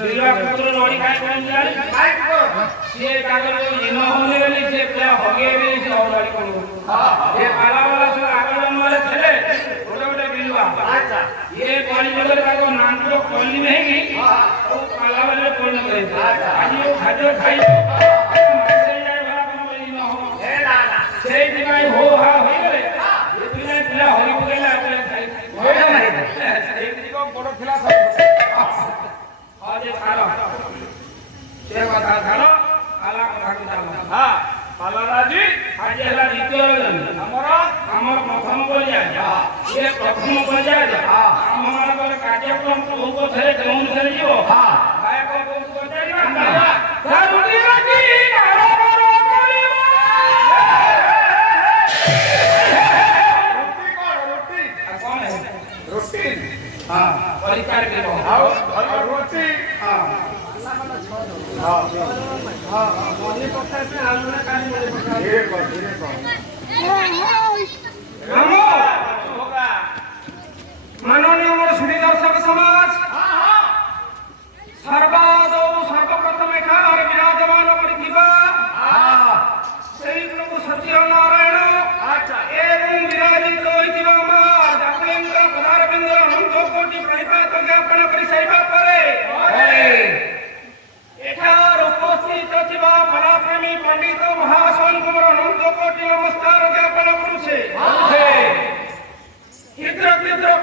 बिलवा पुत्र नोड़ी काय कोन जानी काय को से कागल इनो होने वाली से क्या होगे भी से औलाड़ी को ये पाला वाला से आगल वाले चले छोटे बिलवा अच्छा ये पानी जगह का को नाम तो कोली में है की वो पाला वाले कोन करे आज वो खाजो खाई मासे जाए वाला को इनो हो हे ना ना से दिवाई हो हा होई गले ये बिना बिना होई गेला खाई हो नहीं एक दिको बड़ खिला सब आज खालो से কথা খালো আলা কথা কি জানো হ্যাঁ পালারাজি আজ এলা দ্বিতীয় আমার প্রথম পর্যায় সে প্রথম পর্যায় আমার বলে কার্যক্রম কোন কোথায় কেমন করে যাব হ্যাঁ গায়ক কোন কোথায় না ধরুনি রাজি কারবার করিব রুটি কর রুটি কোন রুটি হ্যাঁ পরিষ্কার করব আর রুটি হ্যাঁ हां हां मोनी पक्का से आलूना काली मोनी पक्का धीरे कर हमो होगा माननीय मोर सुनी दर्शक समाज हां हां सर्वादो सर्वप्रथम एखार विराजमान करिबा हां सेई प्रभु सत्य नारायण अच्छा एवं विराजित होइतिबा मार जातलेंद्र पदारविंद्र अनंत कोटि प्रणिपात ज्ञापन करि साइबा परे एठार उपस्थित थिबा पराप्रेमी पंडित महाशय कुमार अनंत कोटि नमस्कार ज्ञापन करूछे चित्र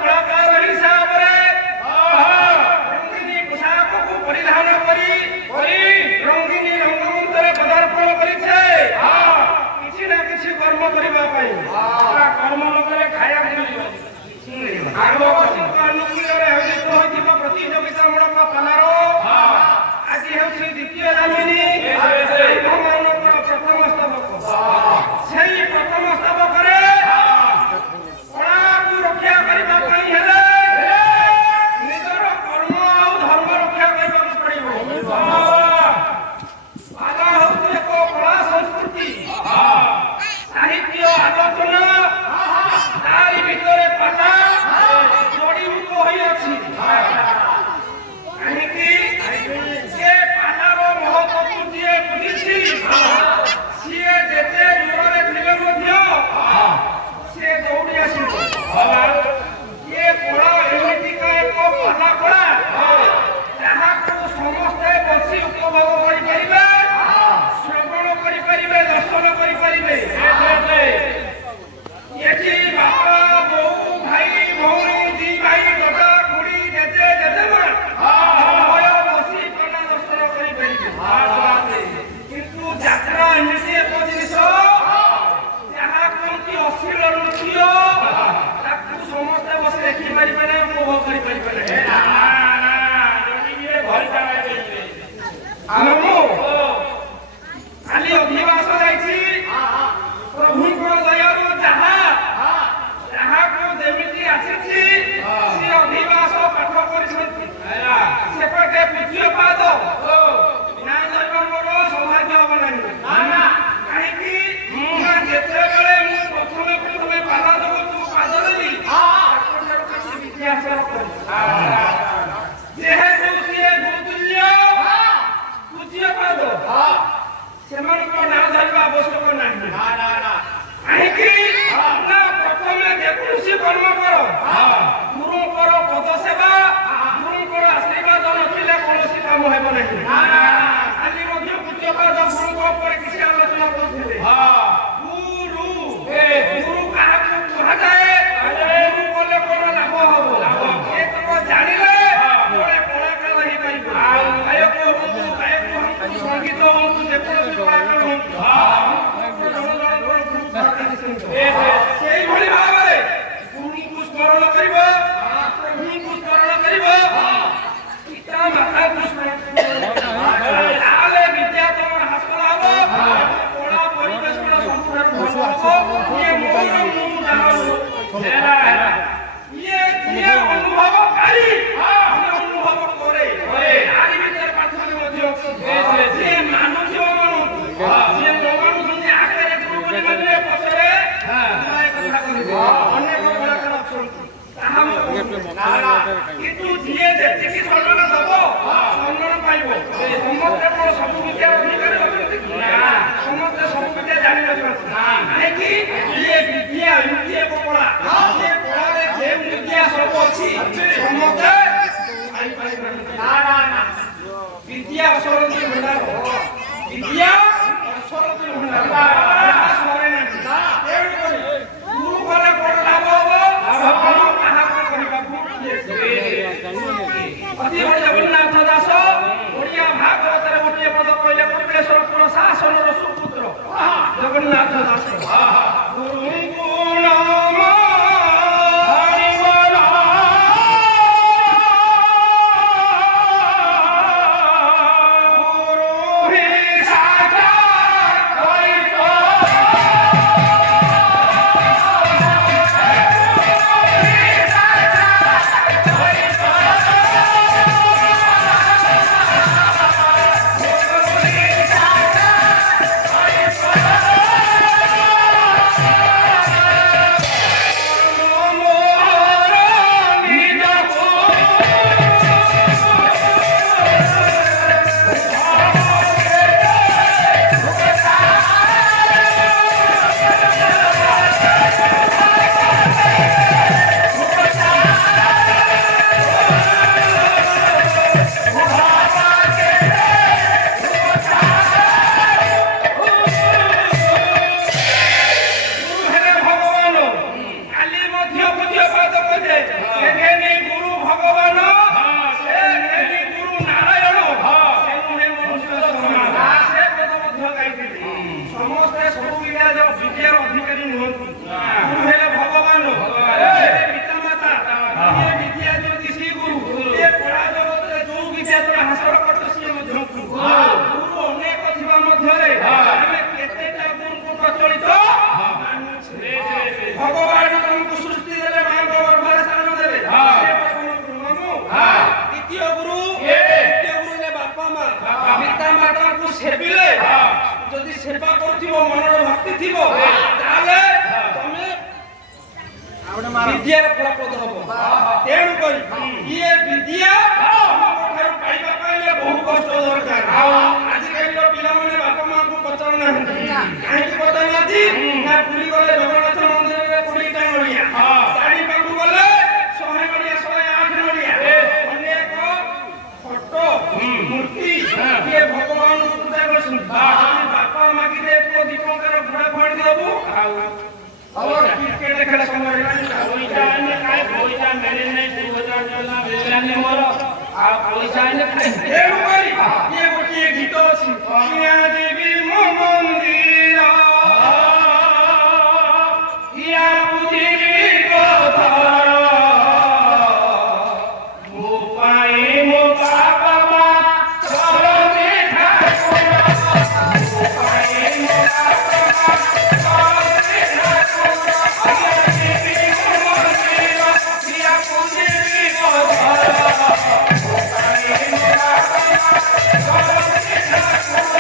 कलाकार हिसाब रे रंगीनी पोशाक को परिधान करी रंगीनी रंगमंच रे पदार्पण करिछे किछि ना किछि कर्म करिबा पई कर्म न करे खाया मिलिबो आगो अनुकूल रे होइतो होइतिबा प्रतियोगिता मूलक पालारो আজি হেউছি দ্বিতীয় জামিনী ভগবানଙ୍କର ପ୍ରଥମ ସ୍ତବକ সেই ପ୍ରଥମ ସ୍ତବକରେ କଳାକୁ ରକ୍ଷା କରିବା ପାଇଁ ହେଲେ ନିଜର କର୍ମ ଆଉ ଧର୍ମ ରକ୍ଷା କରିବାକୁ ପଡ଼ିବ ପାଲା ହେଉଛି ଏକ କଳା ସଂସ୍କୃତି ସାହିତ୍ୟ ଆଲୋଚନା ତାରି ଭିତରେ ପାଲା ଜଡ଼ିଭୂତ ହୋଇ ଅଛି କାହିଁକି ये पालारो महत्व दिए बुझिछि सिए जेते दूरे थिले मध्य से दौड़ी आसिबो ये कला एमिति का एक पाला कला जहा को समस्त बसी उपभोग करि परिबे श्रवण करि परिबे दर्शन करि परिबे ये जी बापा बहू भाई भौणी दी भाई दादा कुड़ी जेते जेते मन किंतु यात्रा एमती एक जिनिस जहाँ कौन अश्लील नृत्य समस्ते बस देखी पारे उपभोग करें खाली अधिवास जाइए प्रभु दयालु जहाँ को जमी आसी अधिवास पाठ कर सेपटे द्वितीय पाद ना जाइबा मोर सौभाग्य हो ना कहीं जेतेबेले मु प्रथमे पाला जगत पाद देली इतिहास जेहेतु सिए गुरुतुल्य द्वितीय पाद से ना जाइबा आवश्यक नहीं कहीं ना प्रथमे जेकौसी कर्म कर गुरु पर पद सेवा गुरु पर आशीर्वाद नथिले कौनसी काम हेब नहीं आज मध्य पूज्यपाद गुरुଙ୍କ ଉପରେ କିଛି ଆଲୋଚନା କରୁଥିଲେ ଗୁରୁ କାହାକୁ କୁହାଯାଏ ଗୁରୁ କଲେ କଣ ଲାଭ ହବ ଏ ତକ ଜାଣିଲେ ବଳେ କଳାକାର ହେଇପାରିବ ଗାୟକ ହୁଅନ୍ତୁ ସଙ୍ଗୀତ ହୁଅନ୍ତୁ ଯେକୌଣସି କଳାକାର ହୁଅନ୍ତୁ ସେଇଭଳି ଭାବରେ ଗୁରୁଙ୍କୁ ସ୍ମରଣ କରିବ ପ୍ରଭୁଙ୍କୁ ସ୍ମରଣ କରିବ ପିତା ମାତାଙ୍କୁ ସ୍ମରଣ କରିବ ଦାସର ସୁପୁତ୍ର ଜଗନ୍ନାଥ ଦାସ ଗୁରୁଙ୍କୁ ନମ ହରିବୋଲ ଗୁରୁ ହି ସାକ୍ଷାତ যদি সেবা করুথিব মনর ভক্তি থিব তাহলে তুমি বিদ্যার ফলপ্রদ হব তেণু করি ইয়ে বিদ্যা ঠাରୁ ପାଇବା ପାଇଲେ ବହୁ କଷ୍ଟ ଦରକାର ଆଜିକାଲିର ପିଲାମାନେ ବାପା ମାଙ୍କୁ ପଚାରୁନାହାନ୍ତି କାହିଁକି ପଚାରୁନାହାନ୍ତି ନା ପୁରୀ ଗଲେ ଜଗନ୍ନାଥ ମନ୍ଦିରରେ 20ଟା ନଡ଼ିଆ ଶାଢ଼ୀ ପାଖକୁ ଗଲେ 100 ନଡ଼ିଆ 108 ନଡ଼ିଆ ଅନେକ ଫଟୋ ମୂର୍ତ୍ତି କିଏ ଭଗବାନଙ୍କୁ ପୂଜା କରୁଛନ୍ତି ବାପା ମାଗିଲେ ପୁଅ 2 ଟଙ୍କାର ଘୋଡ଼ା ଫାଡ଼ି ଦେବୁ ଆଉ କ୍ରିକେଟ ଖେଳ ସମୟରେ ପଇସା କାଇଁ ପଇସା ମିଳେ ନାହିଁ 2000 ଟଙ୍କା ମିଳିଲାନି ମୋର ଆଉ ପଇସା ତେଣୁ କରି ଇଏ ଗୋଟିଏ ଗୀତ ଅଛି ଦେବୀ ମୋ ମନ୍ଦିର ଇଆ ବୁଝିବି କଥା ମୋ ପାଇଁ ମୋ ବାପା ମା କରନ୍ତି ଠାକୁର ମୋ ପାଇଁ ମୋ ବାପା ମା କରନ୍ତି ଠାକୁର ଦେବୀ ମୋ ମନ୍ଦିର ଇଆ ବୁଝିବି କଥା ମୋ ପାଇଁ ମୋ ବାପା ମା କରନ୍ତି ଠାକୁର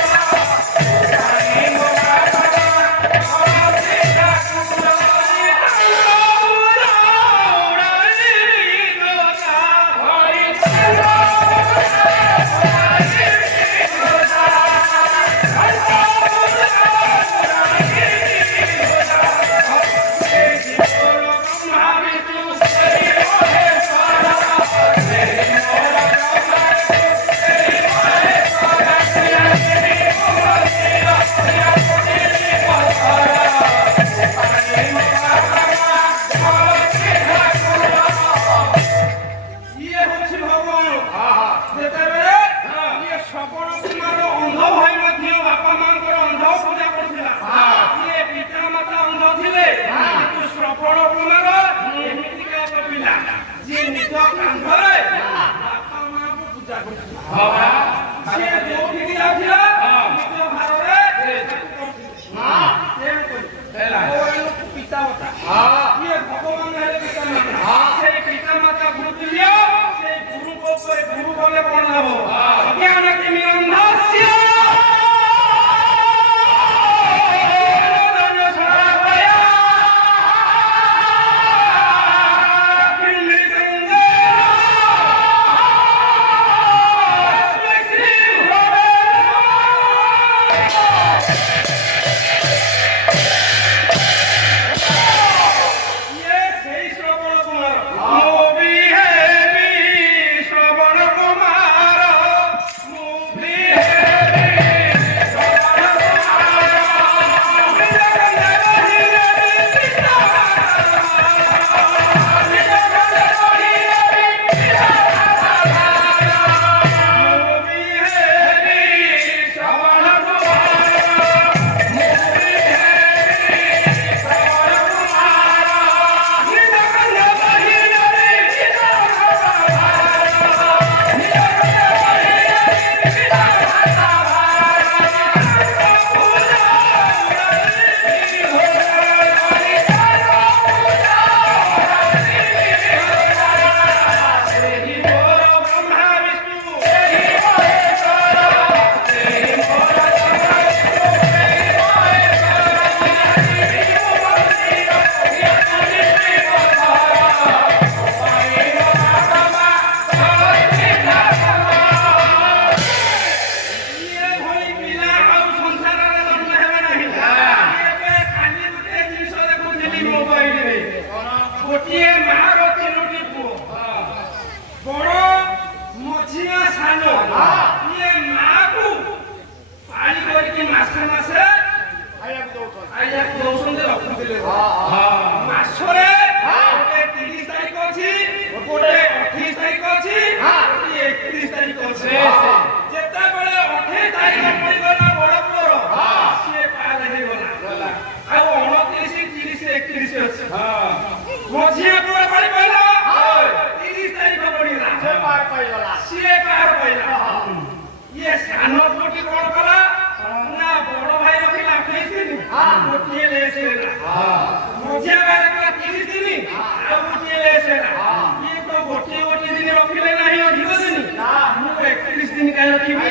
ରଖିବି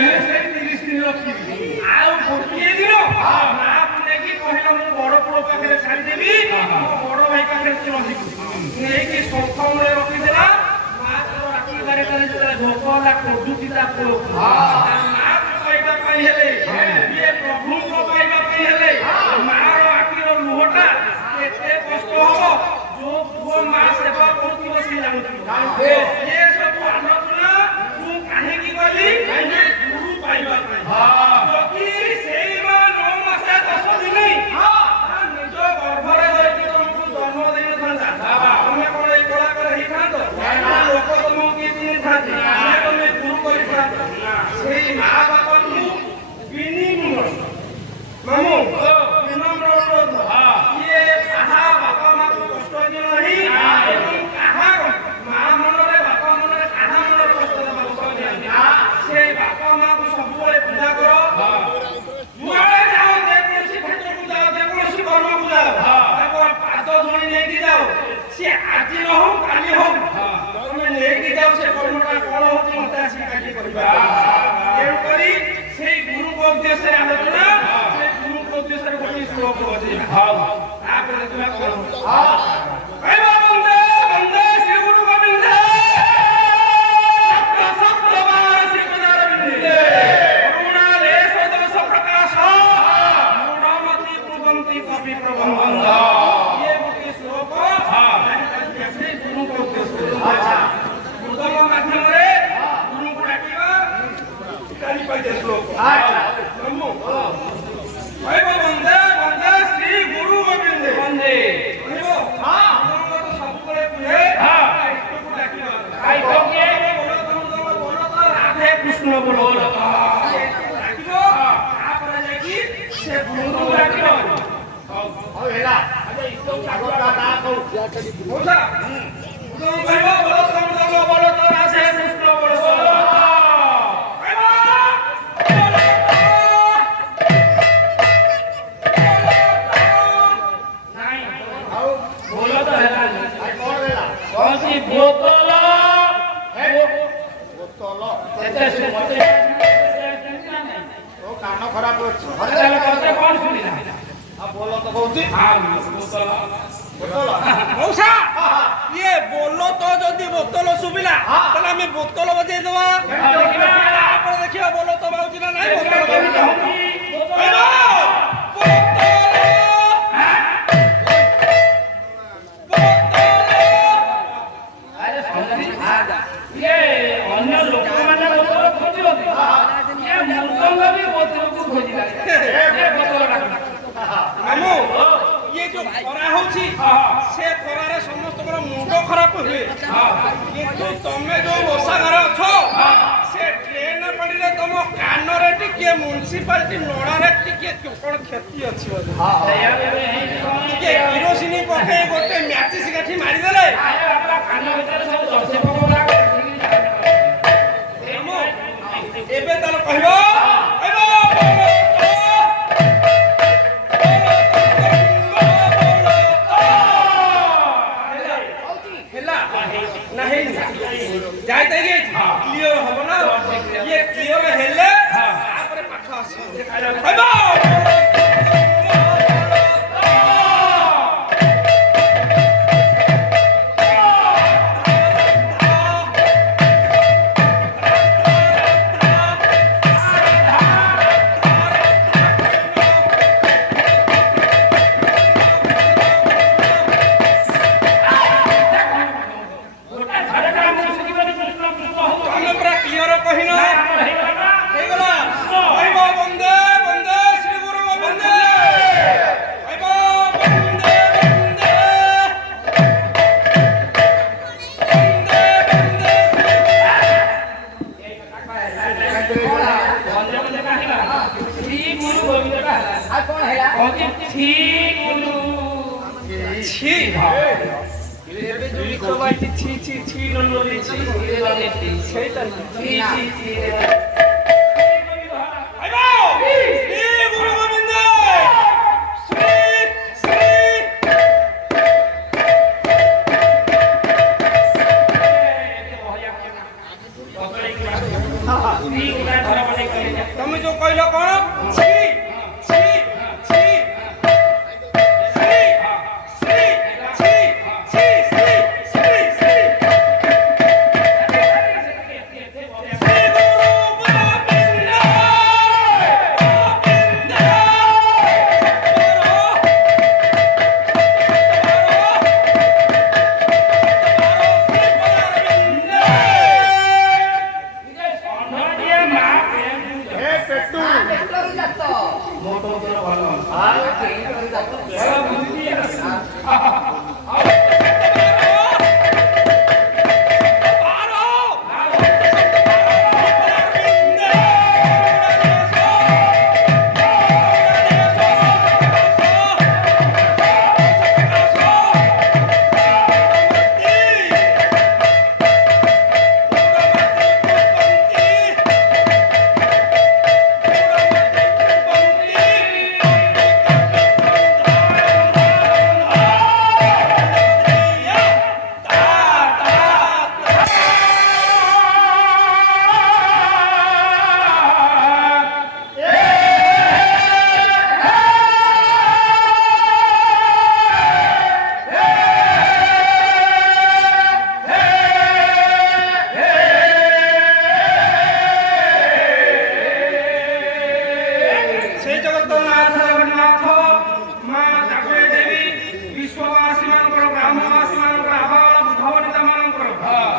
ମୁଁ ସେଇ 30 ଦିନ ରଖିବି ଆଉ ଗୋଟିଏ ଦିନ ମାକୁ ନେଇକି କହିଲା ମୁଁ ବଡ ପୁଅ ପାଖରେ ଛାଡ଼ିଦେବି ମୋ ବଡ ଭାଇ ପାଖରେ ତୁ ରହିବୁ ନେଇକି ସଫଳରେ ରଖିଦେଲା ମା ତାର ରାତି 11ଟାରେ ଯେତେବେଳେ ଭୋକ ହେଲା ଖୋଜୁଛି ତା ପୁଅକୁ ମାକୁ ପାଇବା ପାଇଁ ହେଲେ ଇଏ ପ୍ରଭୁଙ୍କ ପାଇବା ପାଇଁ ହେଲେ ମାର ଆଖିର ଲୁହଟା କେତେ କଷ୍ଟ ହବ ଯୋଉ ପୁଅ ମା ସେବା କରୁଥିବ ସେ ଜାଣୁଥିବ ଏ ସବୁ ଆଲୋଚନା ମୁଁ କାହିଁକି କଲି ଗୁରୁ ପାଇବା ପାଇଁ ଯଦି ସେଇ 9 ମାସ 10 ଦିନ ନିଜ ଗର୍ଭରେ ରହିକି ତମକୁ ଜନ୍ମ ଦେଇନଥାନ୍ତା ତମେ କଣ ଏଇ କଳାକାର ହେଇଥାନ୍ତ ଲୋକ ତମକୁ କିଏ ଚିହ୍ନିଥାନ୍ତି ତମେ ଗୁରୁ କରିଥାନ୍ତ ସେଇ ମା ବାପାଙ୍କୁ ବିନମ୍ର ମାମୁଁ ବିନମ୍ର ଅନୁରୋଧ ଇଏ କାହା ବାପା ମାକୁ କଷ୍ଟ ଦିଅ ନାହିଁ ଏବଂ କାହା ମା ମନରେ ବାପା ମନରେ କାହା ମନରେ କଷ୍ଟ ଦେବାକୁ ଚାହୁଁନାହାନ୍ତି ସେ ବାପା ମାକୁ ସବୁବେଳେ ପୂଜା କର ଯୁଆଡ଼େ ଯାଅ ଯେକୌଣସି କ୍ଷେତ୍ରକୁ ଯାଅ ଯେକୌଣସି କର୍ମକୁ ଯାଅ ତାଙ୍କର ପାଦ ଧରି ନେଇକି ଯାଅ ସିଏ ଆଜି ନ ହଉ କାଲି ହଉ ତମେ ନେଇକି ଯାଅ ସେ କର୍ମଟା କଣ ହଉଛି ମତେ ଆସି କାଲି କରିବା ତେଣୁକରି ସେଇ ଗୁରୁଙ୍କ ଉଦ୍ଦେଶ୍ୟରେ ଆଲୋଚନା ସେଇ ଗୁରୁଙ୍କ ଉଦ୍ଦେଶ୍ୟରେ ଗୋଟିଏ ଶ୍ଲୋକ ଅଛି ତାପରେ ଦେଖିବା କଣ ବନ୍ଦେ ବନ୍ଦେ ଶ୍ରୀ ଗୁରୁ ଗୋବିନ୍ଦ ସପ୍ତବାର ଶ୍ରୀ ପଦାର ବିନ୍ଦେ କରୁଣାଲେ ସଦୋଷ ପ୍ରକାଶ ମୂଢ଼ମତି କୁବନ୍ତି କବି ପ୍ରବନ୍ଧ ଇଏ ଗୋଟିଏ ଶ୍ଲୋକ ସେଇ ଗୁରୁଙ୍କ ଉଦ୍ଦେଶ୍ୟରେ ମୃଦଙ୍ଗ ମାଧ୍ୟମରେ ଗୁରୁଙ୍କୁ ଡାକିବା କାଲି ପାଇದೆ ଶ୍ଲୋକ କହିବ ବନ୍ଦେ ବନ୍ଦେ ଶ୍ରୀ ଗୁରୁ ଗୋବିନ୍ଦ ବନ୍ଦେ କହିବ ସବୁବେଳେ କୁହେ ଇଷ୍ଟକୁ ଡାକିବା ରାଧେ କୃଷ୍ଣ ବୋଲ ଡାକିବ ତାପରେ ଯାଇକି ସେ ଗୁରୁଙ୍କୁ ଡାକିବ କହିବ ବୋଲ ତ ରାଧେ କୃଷ୍ଣ ବୋଲ କାନ ଖରାପ ଅଛି କଣ ଶୁଣିଲା ବୋଲ ତ କହୁଛି ମଉସା ଇଏ ବୋଲ ତ ଯଦି ବୋତଲ ଶୁଭିଲା ତାହେଲେ ଆମେ ବୋତଲ ବଜେଇଦବା ତାପରେ ଦେଖିବା ବୋଲ ତ ବାଉଛି ନା ନାଇଁ ଅନ୍ୟ ଲୋକମାନେ ବୋତଲ ଖୋଜିଛନ୍ତି ମୃଦଙ୍ଗ ବି ବୋତଲକୁ ଖୋଜିଲା ମାମୁଁ ଇଏ ଯୋଉ ଖରା ହଉଛି ସେ ଖରାରେ ସମସ୍ତଙ୍କର ମୁଣ୍ଡ ଖରାପ ହୁଏ କିନ୍ତୁ ତମେ ଯୋଉ ବସା ଘରେ ଅଛ ସେ ଟ୍ରେନ ପାଣିରେ ତମ କାନରେ ଟିକେ ମ୍ୟୁନିସିପାଲିଟି ନଳାରେ ଟିକେ କଣ କ୍ଷତି ଅଛି ବୋଧେ ଟିକେ କିରୋସିନି ପକେଇ ଗୋଟେ ମ୍ୟାଚିସ୍ କାଠି ମାରିଦେଲେ ଏବେ ତାହେଲେ କହିବ କ୍ଲିୟର ହବ ନା ଇଏ କ୍ଲିୟର ହେଲେ ତାପରେ ପାଠ ଆସିବ ଧରା ପଡି କହିଲେ ତମେ ଯୋଉ କହିଲ କଣ ଛି ଛି ଛି ଶ୍ରୀ ଶ୍ରୀ ଛି ଛି ଶ୍ରୀ ଶ୍ରୀ ଶ୍ରୀ ଶ୍ରୀ ଗୁରୁ ଗୋବିନ୍ଦ ଏ ପେଟୁ ମୋଟୋ ଭଲ সেই জগন্নাথ জগন্নাথ মা ঠাকুরে দেবী বিশ্ববাসীମାନଙ୍କର ଗ୍ରାମବାସୀମାନଙ୍କର ଆବାଳ ବୃଦ୍ଧବନିତାମାନଙ୍କର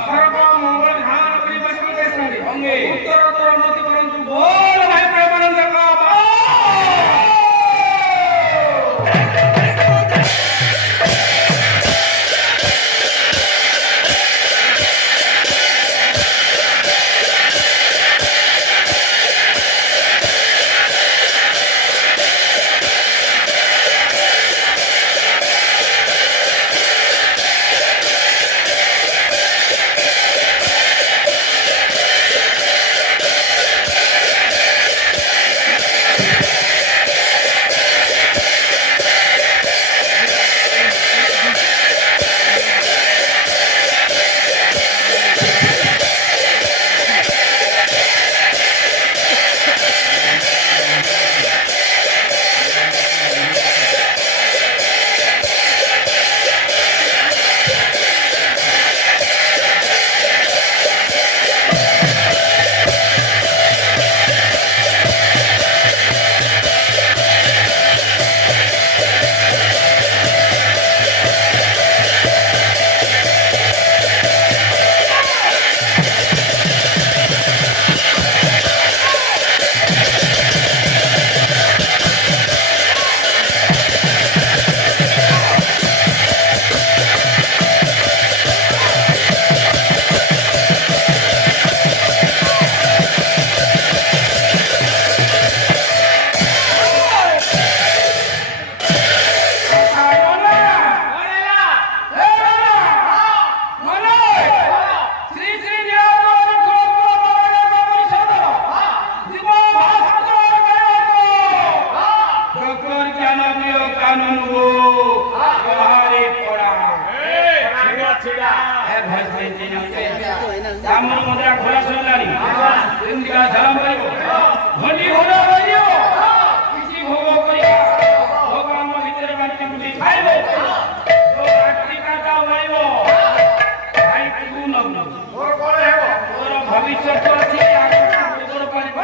ସର୍ବ ମଙ୍ଗଳ ଧ୍ୟାନ କରିବା ସଙ୍ଗେ ସଙ୍ଗେ ଉତ୍ତରୋତ୍ତର ଉନ୍ନତି କରନ୍ତୁ ବୋଲ ଭାଇ ପ୍ରେମାନନ୍ଦ ଆମର ମୁଦ୍ରା ଖୋଲା ସରିଲାଣି ଏମିତିକା ଝାଳ ମାରିବ ଘଣ୍ଟି ଘୋଡ଼ା ମାରିବ କିଛି ଭୋଗ କରିବା ଭୋଗ ଆମ ଭିତରେ ବାଣ୍ଟି ବୁଟି ଖାଇବ ମାରିବ ଖାଇକୁ ନବୁ ମୋର କଣ ହେବ ତୋର ଭବିଷ୍ୟତ ଅଛି ଆଗକୁ ତୋର ପାରିବ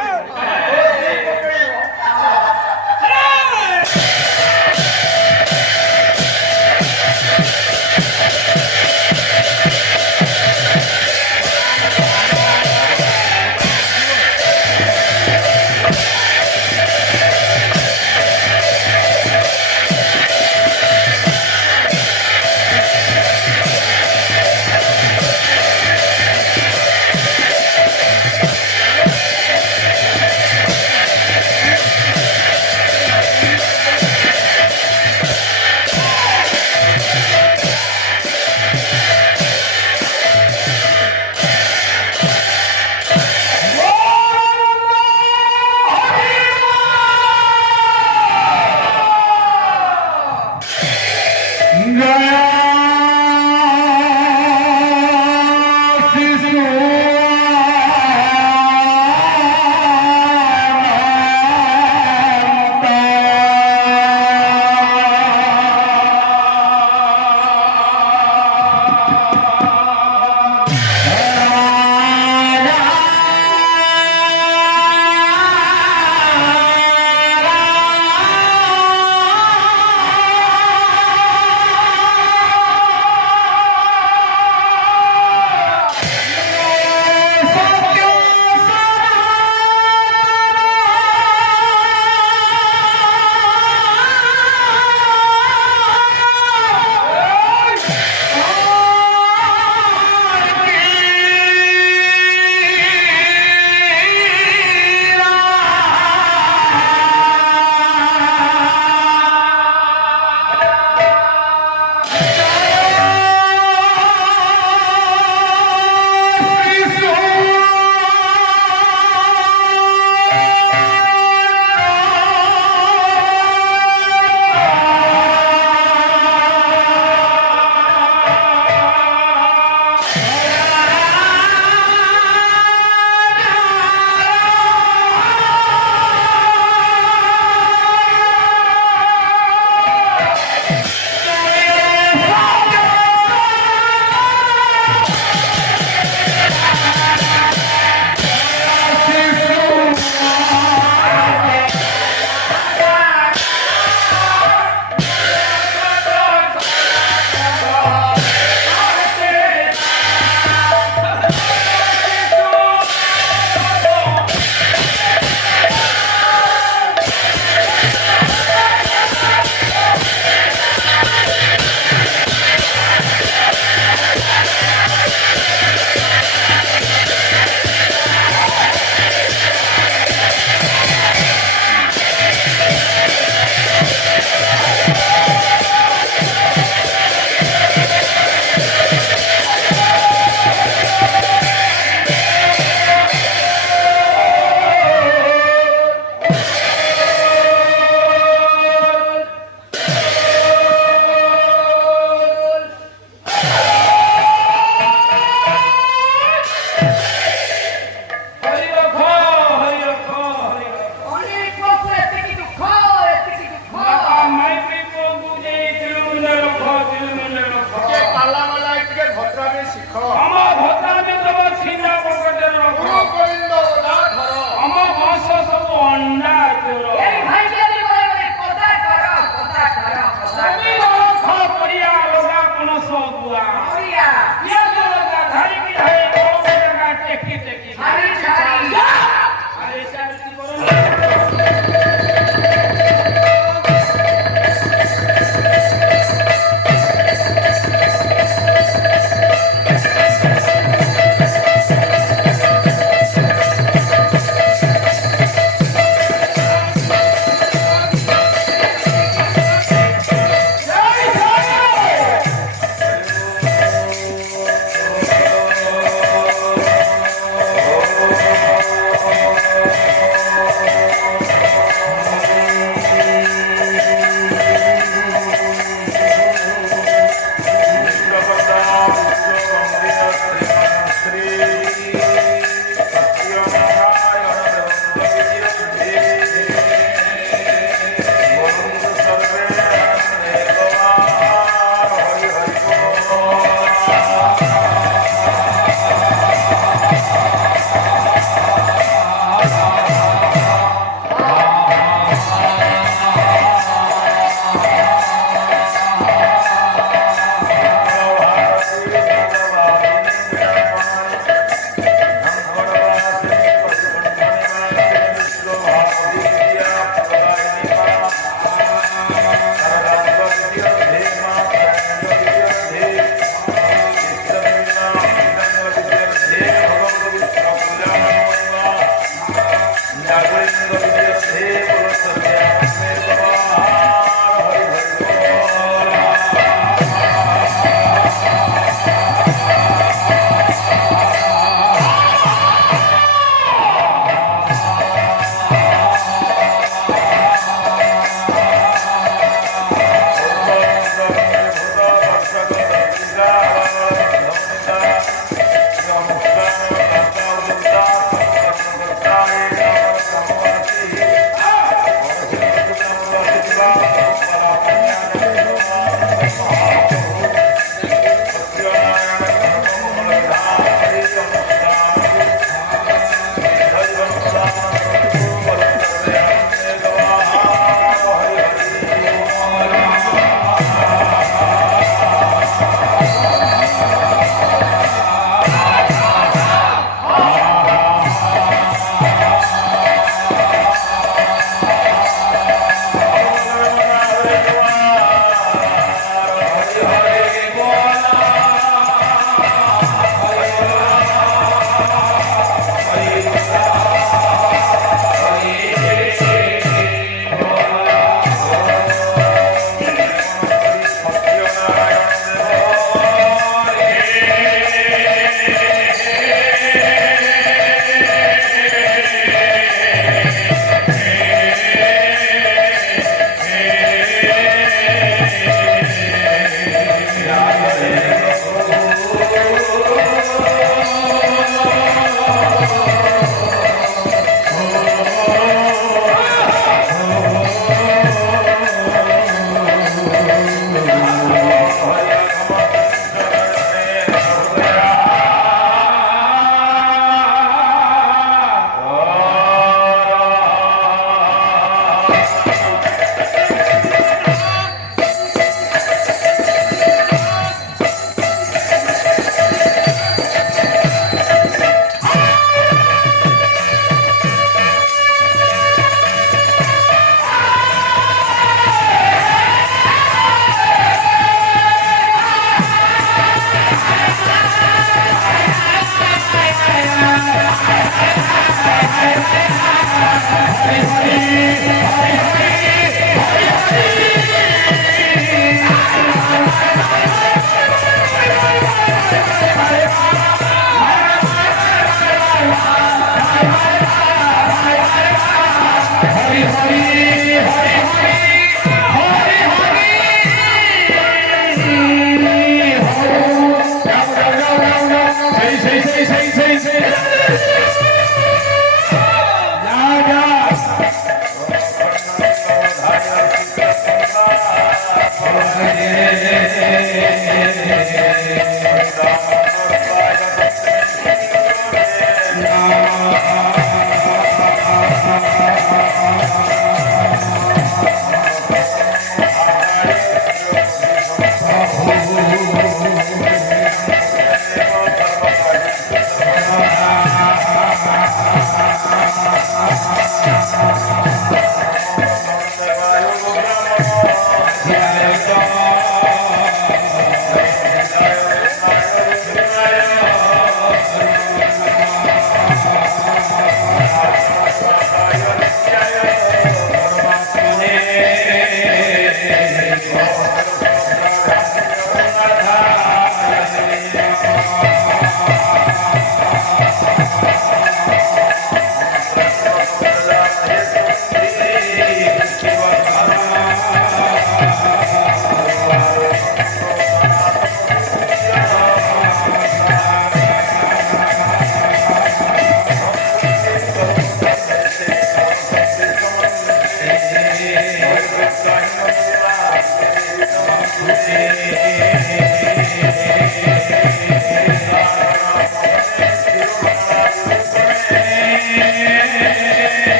Thank you.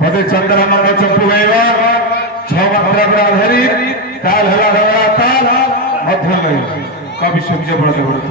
मते चंद्र नंबर चंपू गएगा 6 मात्रा पर आधारित ताल हला हला ताल मध्यम लय कवि सूर्य बड़े बड़े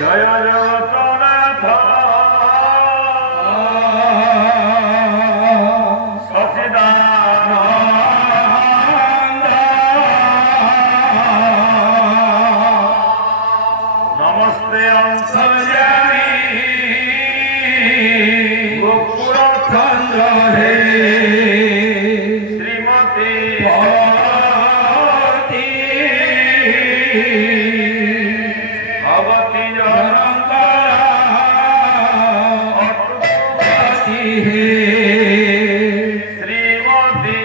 জয় জগন্নাথ সচিদানন্দ নমস্তে অন্তর্যামী গোকুল চন্দ্র হে শ্রীমতী ভগবতী ভগবতী জনন্তী হে শ্রীমতী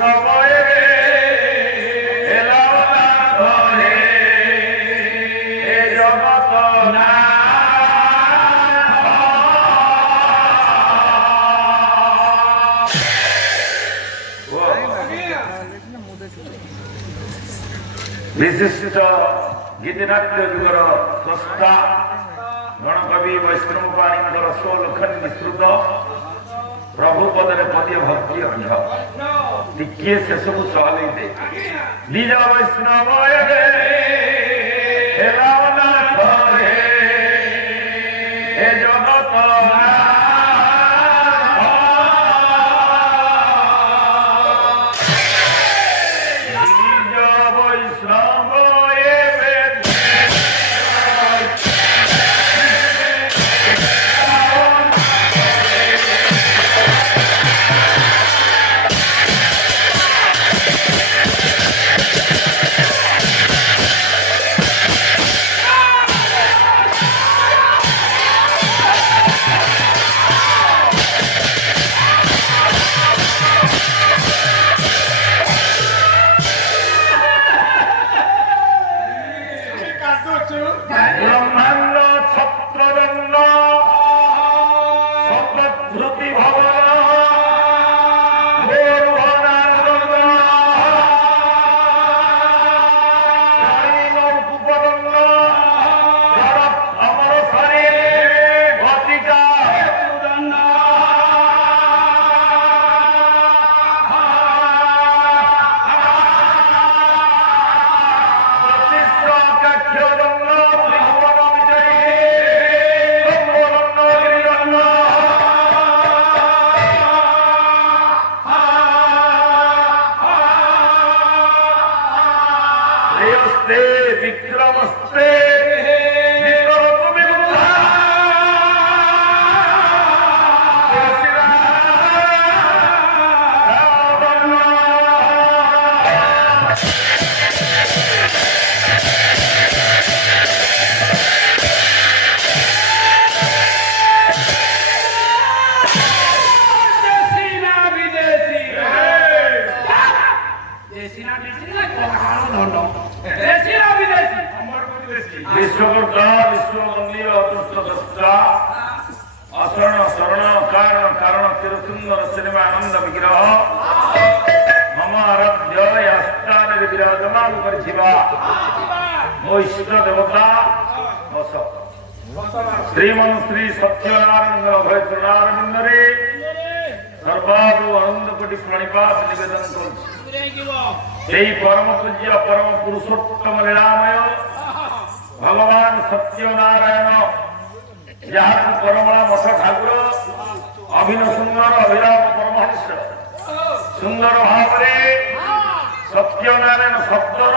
বৈষ্ণবয়ে এলাওনাথ হে এ জগত विशिष्ट गीतिनाट्य युगर स्रष्टा गणकवि वैष्णव पाणींकर 16 खंड विस्तृत प्रभुपदरे पदे भक्ति अंध टिके से सब चले दे निज वैष्णव हे हेलावनाथ हे हे जगत ब्रह्मांड छत्रदंड सतध्रुति भवन गोरुहनानंद उपदंड अमर शरीर भतिका विक्रमस्ते विश्वकर्ता विश्वमंदिर अदृष्टद्रष्टा अशरण शरण कारण कारण चिरसुंदर श्रीमानंद विग्रह मम आराध्य स्थान विराजमान करिथिबा मो इष्ट देवता बस श्रीमन श्री सत्यनारायण अभय चरणारविंदरे सर्वादु आनंद कोटि प्रणिपात निवेदन करुछि परम पूज्य परम पुरुषोत्तम लीलामय भगवान सत्यनारायण जहाँ परमणा मठ ठाकुर अभिनव सुंदर अभिराम परमहंस सुंदर भाव सत्यनारायण शब्दर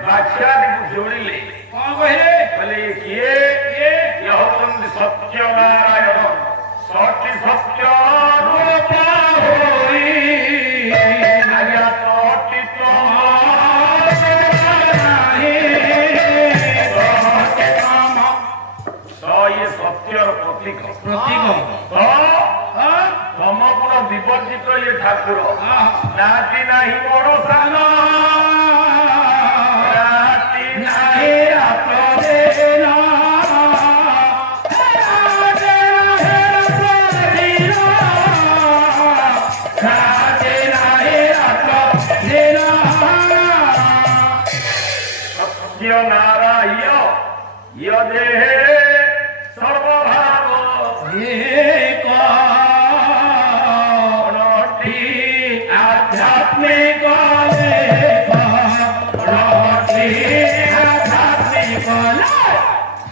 व्याख्या जोड़िले कहले किए सत्यनारायण सती सत्य रूप समग्र विवर्जित ये ठाकुर नाती नाही मोर सान नाती नाही आपदेना सत्य नारायण यदे सर्वभाव आध्यात्मिक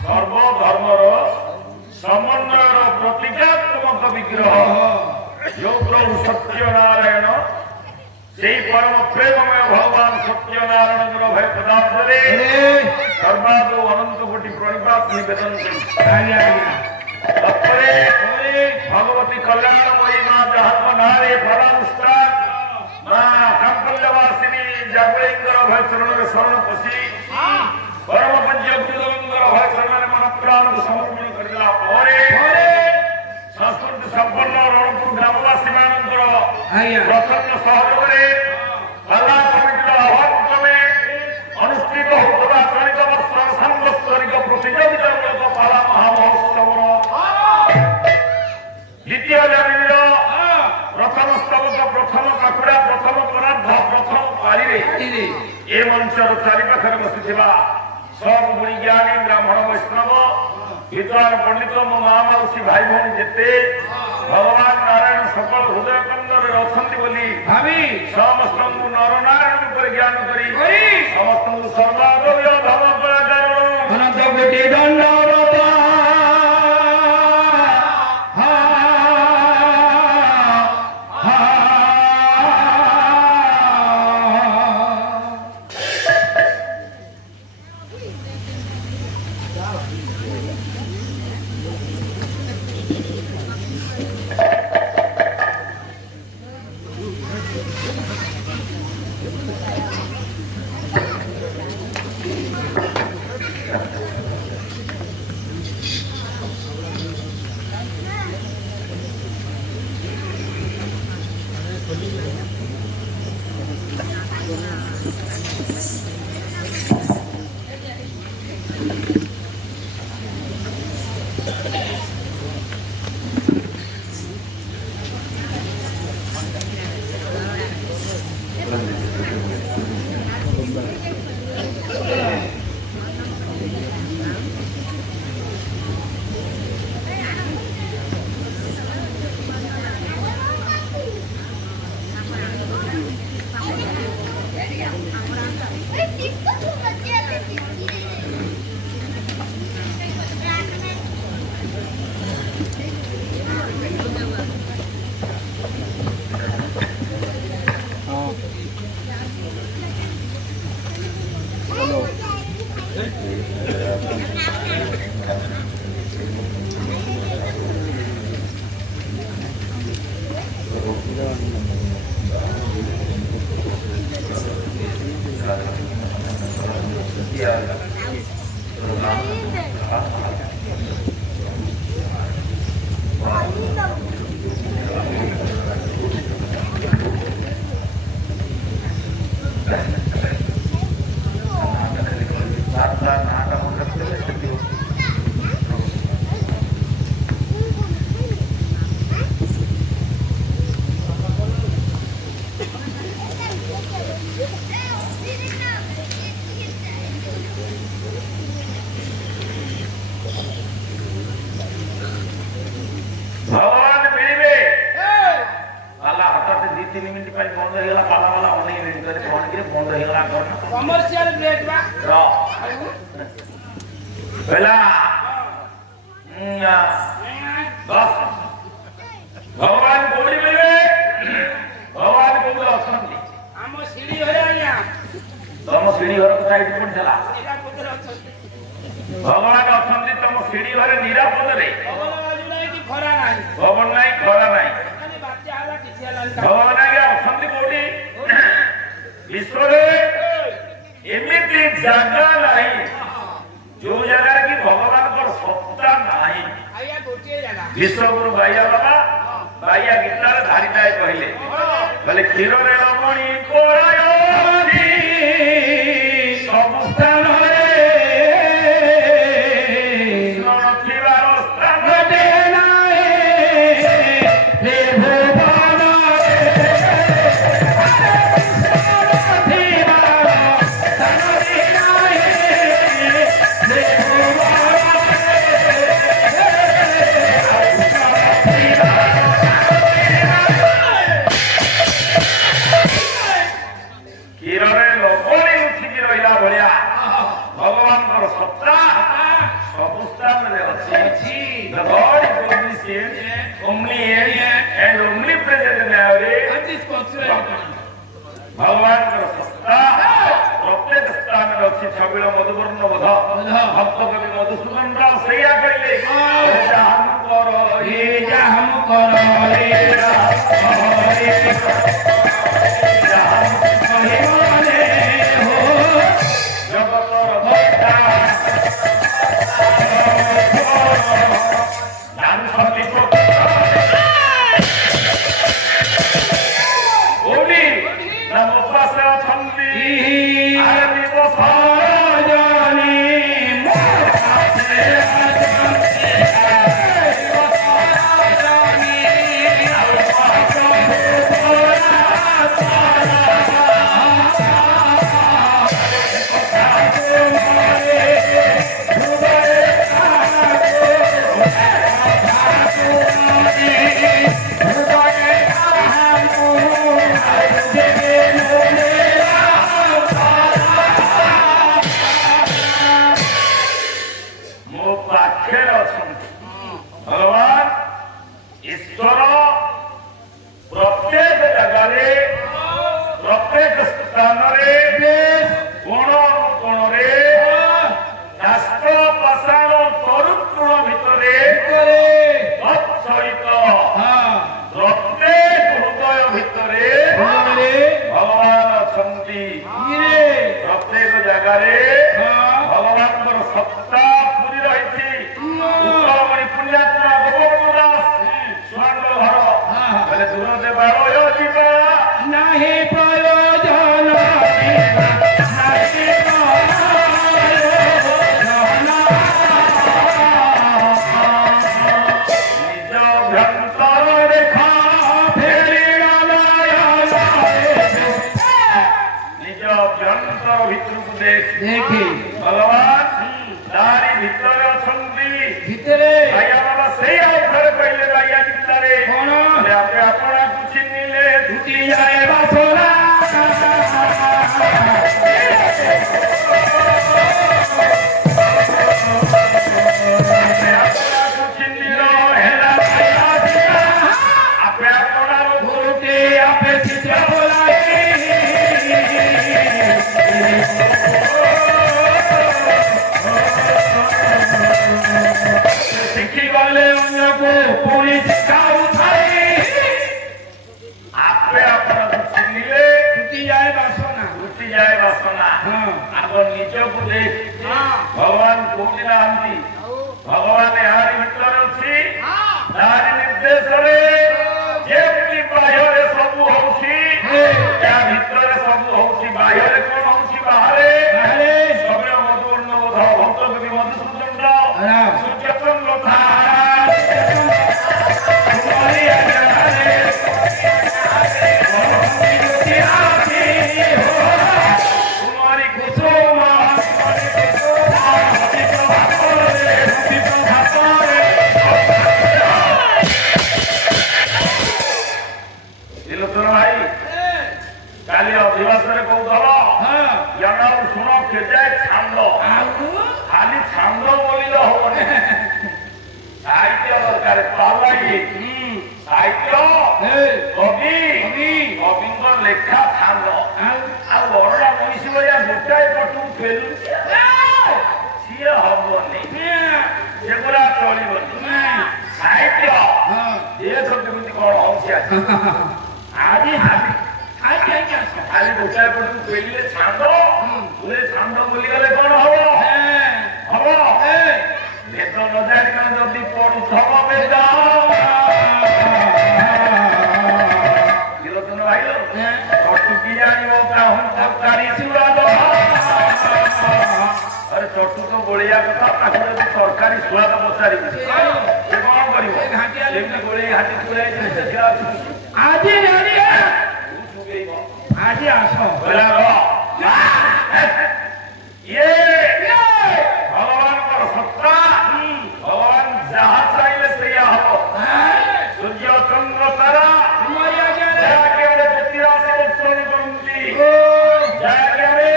सर्वधर्मर समन्वय प्रतीकात्मक विग्रह जो प्रभु सत्यनारायण से परम प्रेममय भगवान सत्यनारायण भय पदार्थ सर्वादो अनंत कोटि प्रणिपात निवेदन तत्परे भगवती कल्याणमयी मां जहाँ नारे फलानुष्ठान मां कांकल्यवासिनी जागरेंद्र भय चरण शरण पशी परम पूज्य गुरुदेवेंद्र भय चरण मन प्राण समर्पण करला संस्कृति संपन्न रणपुर ग्रामवासी मानकर प्रसन्न सहयोगरे ନାଇଁରେ ଏ ମଞ୍ଚର ଚାରିପାଖରେ ବସିଥିବା ସବୁ ଗୁଣି ଜ୍ଞାନୀ ବ୍ରାହ୍ମଣ ବୈଷ୍ଣବ ବିଦ୍ୱାନ ପଣ୍ଡିତ ମୋ ମା ମାଉସୀ ଭାଇ ଭଉଣୀ ଯେତେ ଭଗବାନ ନାରାୟଣ ସକଳ ହୃଦୟ କନ୍ଦରରେ ଅଛନ୍ତି ବୋଲି ଭାବି ସମସ୍ତଙ୍କୁ ନର ନାରାୟଣ ଉପରେ ଜ୍ଞାନ କରି ସମସ୍ତଙ୍କୁ ସର୍ବାଦବ୍ୟ ଧର୍ମ କରାଯାଏ। ଅନନ୍ତ କୋଟି ଦଣ୍ଡବତ ଭଗବାନ ମିଳିବେ ପାଲା ହଠାତ୍ 2-3 ମିନିଟ୍ ପାଇଁ ବନ୍ଦ ହେଇଗଲା ପାଲା ବାଲା ଅନେଇ ରେଡି କରି କଣ କିରେ ବନ୍ଦ ହେଇଗଲା କଣ କମର୍ସିଆଲ ବ୍ରେକ୍ ବା ହେଲା ଭଗବାନ କୋଉଠି ମିଳିବେ ଭଗବାନ କୋଉଠି ଅଛନ୍ତି ଆମ ସିଡି ଘରେ ଆଜ୍ଞା ତମ ସିଡି ଘର ସାଇଡ୍ ପଡିଥିଲା ନିରାପଦରେ ଅଛନ୍ତି ଭଗବାନ ଅଛନ୍ତି ତମ ସିଡି ଘରେ ନିରାପଦରେ ପବନ ବାଜୁ ନାହିଁ କି ଖରା ନାହିଁ ପବନ ନାହିଁ ଖରା ନାହିଁ ଖାଲି ବାତ୍ୟା ହେଲା କିଛି ହେଲାନି ଭଗବାନ ଆଜ୍ଞା ଅଛନ୍ତି କୋଉଠି ବିଶ୍ୱରେ ଏମିତି ଜାଗା ନାହିଁ ଯୋଉ ଜାଗାରେ କି ଭଗବାନଙ୍କର ସତ୍ତା ନାହିଁ ଆଜ୍ଞା ଗୋଟିଏ ଜାଗା ବିଶ୍ୱଗୁରୁ ବାଇଆ ବାବା ବାଇଆ ଗୀତାରେ ଧାରିତାଏ କହିଲେ କହିଲେ କ୍ଷୀରରେ ଲବଣୀ କୋରାୟନି ସବୁ ସ୍ଥାନରେ ନଥିବାର ସ୍ଥାନରେ କ୍ଷୀରରେ ଲବଣୀ ଲୁଚିକି ରହିଲା ଭଳିଆ ଭଗବାନଙ୍କର ସତ୍ତା ସବୁ ସ୍ଥାନରେ ଅଛି The Lord is omniscient, omniscient and omnipresent in our ଭଗବାନଙ୍କର ସତ୍ତା ପ୍ରତ୍ୟେକ ସ୍ଥାନରେ ଅଛି ଛବିଳ ମଧୁବର୍ଣ୍ଣ ବୋଧ ଭକ୍ତ କବି ମଧୁସୂଦନ ରାଓ ସେଇଆ କହିଲେ ଜଗତର ଭକ୍ତା ଜାଣିଛନ୍ତି କୋଉଠି ନା ଉପାସେ ଅଛନ୍ତି ଆରେ ଦିବସ ଜାଣି ଅନ୍ତର ଭିତରକୁ ଦେଖ ଦେଖେ ଭଗବାନ ତାରି ଭିତରେ ଅଛନ୍ତି ଭିତରେ ଆଜ୍ଞା ବାବା ସେଇ ଅର୍ଥରେ କହିଲେ ଆଜ୍ଞା ଗୀତାରେ କଣ? କହିଲେ ଆପେ ଆପଣାକୁ ଚିହ୍ନିଲେ ଛୁଟି ଯାଏ ବାସନା ଆପଣାକୁ ଚିହ୍ନିଲ ହେଲା ଆପେ ଆପଣାର ଗୁରୁଟେ ଆପେ ଚିତ୍ର ବୋଲାଏ ଶିଖିଗଲେ ଅନ୍ୟକୁ ପୁଣି ଶିଖାଉଥାଏ ଆପେ ଆପଣଙ୍କୁ ଚିହ୍ନିଲେ ଛୁଟି ଯାଏ ବାସନା ଉଠିଯାଏ ବାସନା ହଁ ଆଗ ନିଜକୁ ଦେଖ ଭଗବାନ କୋଉଠି ନାହାନ୍ତି ଭଗବାନ ଏହାରି ଭିତରେ ଅଛି ତାରି ନିର୍ଦ୍ଦେଶରେ ଯେମିତି ବାହ୍ୟରେ ସବୁ ହଉଛି ତା ଭିତରେ ସବୁ ହଉଛି ବାହ୍ୟରେ କଣ ହଉଛି ବାହାରେ ବାହାରେ ସବ୍ୟ ମଧୁବର୍ଣ୍ଣ ବୋଧ ଭକ୍ତ କବି ମଧୁସୂଦନ ରାଓ ରାଓ ସୂର୍ଯ୍ୟଚନ୍ଦ୍ର ଧାରା କୁମାରୀ କୁସୁମ ତ୍ରିଲୋଚନ ଭାଇ କାଲି ଅଧିବାସରେ କହୁଥଲ ଜଣାଉ ଶୁଣ କେତେ ଛାନ୍ଦ ଖାଲି ଛାନ୍ଦ ବୋଲିଲେ ହବନି ସାହିତ୍ୟ ଦରକାର ପାଲାଗି ସାହିତ୍ୟ କବି କବିଙ୍କ ଲେଖା ଛାନ୍ଦ ଆଉ ବଡଟା ମଣିଷ ଭଳିଆ ଗୋଟାଏ ପଟକୁ ଫେରୁଛି ସିଏ ହବନି ସେଗୁଡା ଚଳିବନି ସାହିତ୍ୟ ଏ ସବୁ କେମିତି କଣ ହଉଛି ଆଜି ଖାଲି ଗୋଟାଏ ପଟକୁ ଫେରିଲେ ଛାନ୍ଦ ପୁରେ ଛାନ୍ଦ ବୋଲିଗଲେ କଣ ହବ ହବ ବେଦ ନ ଜାଣିବା ଯଦି ପଢୁଥବ ବେଦ ତ୍ରିଲୋଚନ ଭାଇ ଚଟୁକି ଜାଣିବ କାହୁଁ ତରକାରୀ ସୁଆଦ ଆରେ ଚଟୁ ତ ଗୋଳିଆ କଥା ତାକୁ ଯଦି ତରକାରୀ ସୁଆଦ ପଚାରିବି ସେ କଣ କରିବ ଯେମିତି ଗୋଳେଇ ହାତି ଚୁଳାଇ ଆଜି ଶୁଭେଇବ ଆଜି ଆସ ଇଏ ଭଗବାନଙ୍କର ସତ୍ତା ଭଗବାନ ଯାହା ଚାହିଁଲେ ସେଇଆ ହବ ସୂର୍ଯ୍ୟ ଚନ୍ଦ୍ର ତାରା ଯାହାକି ଆମେ ଜ୍ୟୋତିରାଶି ବର୍ଷଣ କରନ୍ତି ଯାହାକି ଆମେ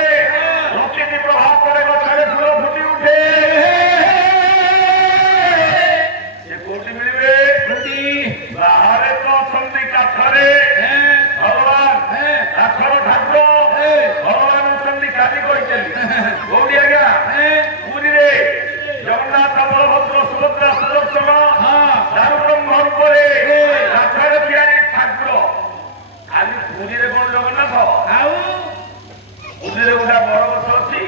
ପ୍ରକୃତି ପ୍ରଭାବରେ ଗଛରେ ଫୁଲ ଫୁଟି ଉଠେ ସେ କୋଉଠି ମିଳିବେ ବାହାରେ ତ ଅଛନ୍ତି କାଠରେ ଭଗବାନ କାଠର ଠାକୁର ଭଗବାନ ଅଛନ୍ତି କାଲି କହିଥିଲି କୋଉଠି ଆଜ୍ଞା ପୁରୀରେ ଜଗନ୍ନାଥ ବଳଭଦ୍ର ସୁଭଦ୍ରା ସୁଦର୍ଶନ ଦାରୁବ୍ରହ୍ମ ରୂପରେ କାଠରେ ତିଆରି ଠାକୁର ଖାଲି ପୁରୀରେ କଣ ଜଗନ୍ନାଥ ପୁରୀରେ ଗୋଟେ ବଡ ଗଛ ଅଛି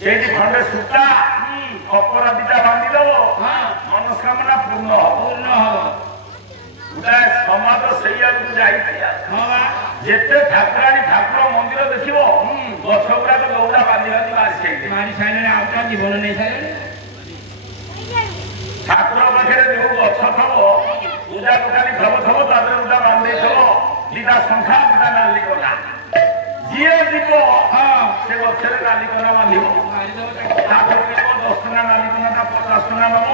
ସେଇଠି ଖଣ୍ଡେ ସୂତା କପଡ଼ା ଦିଟା ବାନ୍ଧିଦବ ମନସ୍କାମନା ପୂର୍ଣ୍ଣ ହବ ଗୋଟାଏ ସମାଜ ସେଇଆଡକୁ ଯାଇଛି ଯେତେ ଠାକୁରାଣୀ ଠାକୁର ମନ୍ଦିର ଦେଖିବ ଗଛ ଗୁଡାକ ଦୌଡ଼ା ବାନ୍ଧି ବାନ୍ଧି ମାରି ସାଇଲେ ଜୀବନ ନେଇ ସାରିଲେଣି ଠାକୁର ପାଖରେ ଯୋଉ ଗଛ ଥବ ପୂଜା ଦୋକାନୀ ଥବ ତା ଦେହରେ ଗୋଟା ବାନ୍ଧି ଦେଇଥିବ ଦିଟା ଶଙ୍ଖା ଗୋଟା ନାଲି କନା ଯିଏ ଯିବ ସେ ଗଛରେ ନାଲି କନା ବାନ୍ଧିବ ତାପରେ 10 ଟଙ୍କା ନାଲି କନାଟା 50 ଟଙ୍କା ନବ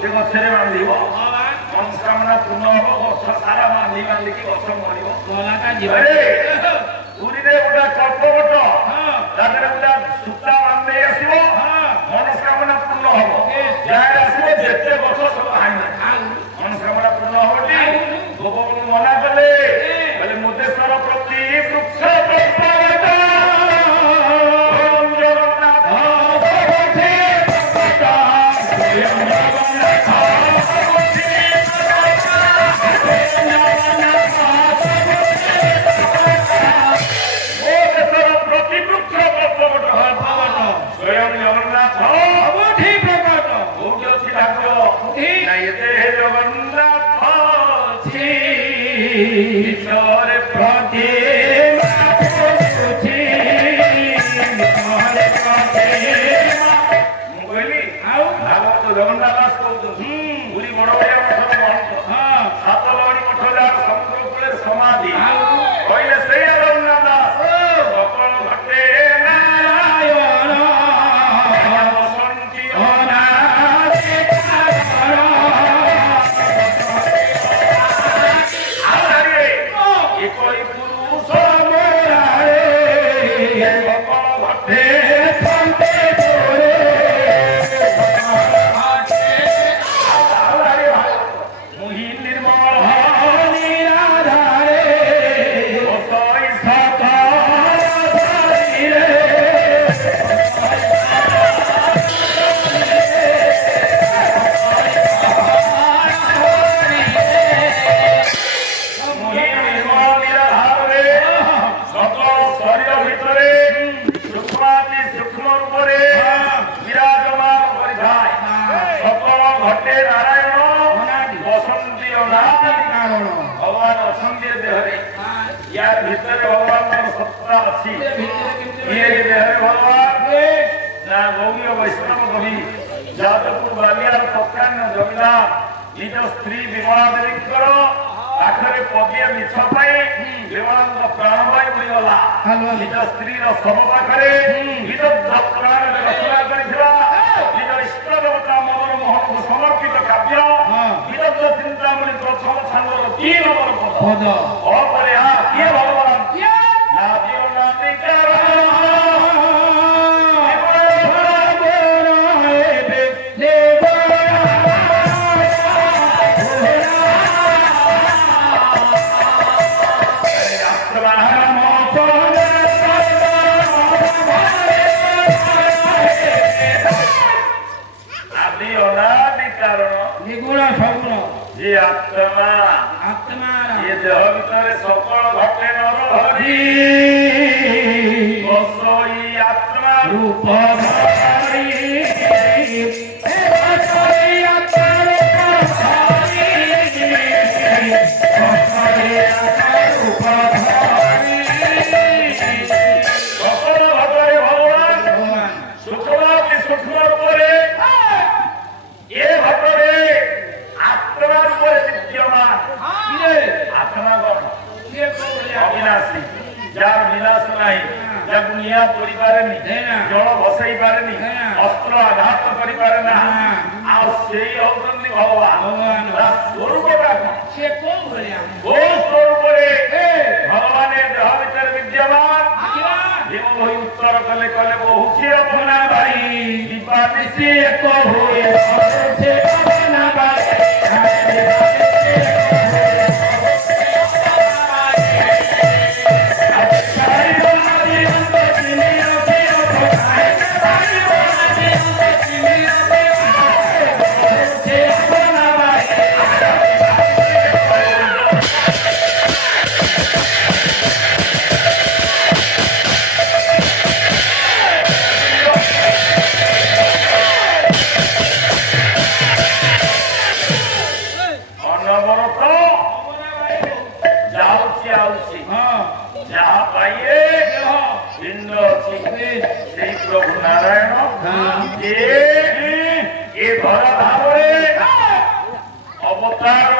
ସେ ଗଛରେ ବାନ୍ଧିବ ମନସ୍କାମନା ପୂର୍ଣ୍ଣ ହବ ଗଛ ସାରା ବାନ୍ଧି ବାନ୍ଧିକି ଗଛ ମରିବ ପୁରୀରେ ଗୋଟେ କଳ୍ପବଟ ତା ଦେହରେ ଗୋଟେ ସୂତା ବାନ୍ଧି ଆସିବ ମନସ୍କାମନା ପୂର୍ଣ୍ଣ ହବ ଯାହା ଆସିବ ଯେତେ ଗଛ ସବୁ ହାଣି ମନସ୍କାମନା ପୂର୍ଣ୍ଣ ହବଟି ଗୋପବନ୍ଧୁ ମନା କଲେ ମୁଦେଶ୍ୱର ପ୍ରତି ବୃକ୍ଷ ଈଶ୍ୱର ପ୍ରତି ମୁଁ କହିଲି ଭାଗବତ ଜଗନ୍ନାଥ ଦାସ କହୁଛନ୍ତି ପୁରୀ ବଡ ବଡିଆ ମଠର ମହନ୍ତ ସାତ ଲହଡି ମଠ ଯାହାର ସମୁଦ୍ର କୂଳେ ସମାଧି କହିଲେ ସେଇଆ ଜଗନ୍ନାଥ ଦାସ ସକାଳ यार भीतर भगवान सत्ता अच्छी ଏ ଭିତରେ କେମିତି ये देहरे भगवान ଏ ना गौरी वैष्णव कवि जादवपुर बालियार पक्रान्न जमिला निज स्त्री विमला देवीଙ୍କର ପାଖରେ ପଦିଏ ମିଛ ପାଇଁ ବିମଳାଙ୍କ ପ୍ରାଣବାୟୁ ଉଡ଼ିଗଲା ନିଜ ସ୍ତ୍ରୀର ଶବ ପାଖରେ ନିଜ ପ୍ରାଣରେ ରଚନା କରିଥିଲା ନିଜ ଇଷ୍ଟ ଦେବତା ମଦନ ମୋହନଙ୍କୁ ସମର୍ପିତ କାବ୍ୟ ନିଜ ଚିନ୍ତାମଣି ପ୍ରଥମ ଛାନ୍ଦର 3 ନମ୍ବର ପଦ ଅପରିହା କିଏ ଭଗବାନ ନା ଦିଅ ନା ବିକାର ନିଗୁଣ ସଗୁଣ ये आत्मा ଆତ୍ମାର ये देह भितर सकल घटे नर हरि बसई आत्मा ରୂପ ଧରି ଏ ବସଇ ଆତ୍ମାର ଧରି ବସଇ ଆତ୍ମାର ରୂପ ଧରି सकल घटे भगवान ଭଗବାନ सूक्ष्माति सूक्ष्म रूपरे ये घटरे आत्मा रूपरे विद्यमान କିରେ आत्मा गण କିଏ କହିଲା अविनाशी जार विनाश नहीं जब निया तोड़ी पारे नहीं जल भसई पारे नहीं अस्त्र आघात करि पारे ना आ सेई औदंदी भगवान भगवान स्वरूप का ସେ କୋଉ ଭଳିଆ वो स्वरूप रे भगवान देह भीतर विद्यमान କିରା देव होई उत्तर कले कले बहु क्षीर बना भाई दीपादिशी एक होई ସେ ନା ବାଏ अनवरत जाउची आउची जहाँ पाइए इंद्र अछि श्री प्रभु नारायण ये धरा धामरे अवतार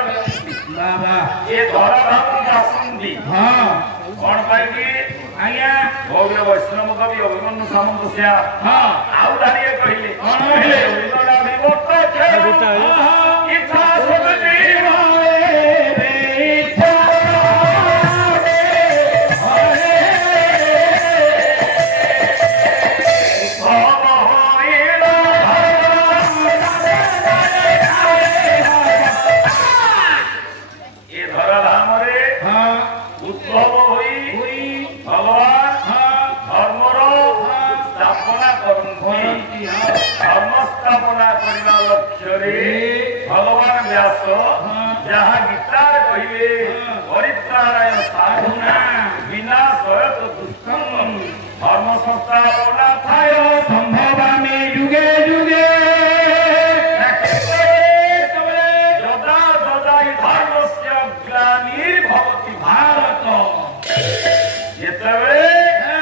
ବାବା ये धरा धाम आसंदी ହଁ कौन पाएगी ଆଜ୍ଞା भव्य वैष्णव कवि अभिमन्यु सामंत सिया ହଁ आउ दाड़िए कहिले कौन कहिले? उन्नड़ा विवर्त खेल इच्छा शक्ति सब होइला ये धरा धाम रे उद्भव होई भगवान धर्मर स्थापना करती धर्म स्थापना करने लक्ष्य भगवान व्यास जहाँ गीतार कहिले परित्राणाय साधुना विनाश दुष्कर्म धर्म संस्थापना थाय ସମ୍ଭବାମି ଯୁଗେ ଯୁଗେ यदा यदा हि धर्मस्य ग्लानिर्भवति भारत जेतबेले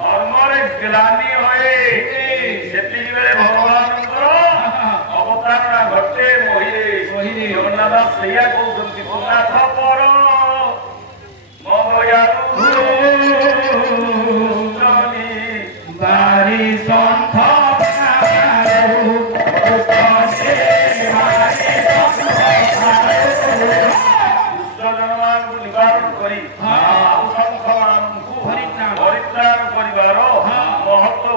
धर्मरे ग्लानि होए सेतिकी बेले भगवानଙ୍କର अवतारणा घटे मोहिरे जगन्नाथ ସେଇଆ କହୁଛନ୍ତି ଜଗନ୍ନାଥ ପର ମଙ୍ଗୟାରୁ ବାରି ସନ୍ଥ ପାରୁ କଷେ ବାରି ଦୁଷ୍ଟଜନମାନଙ୍କୁ ନିବାରଣ କରି ଆଉ ଶଙ୍ଖମାନଙ୍କୁ ପରିତ୍ରାଣ କରିବାର ମହତ୍ଵ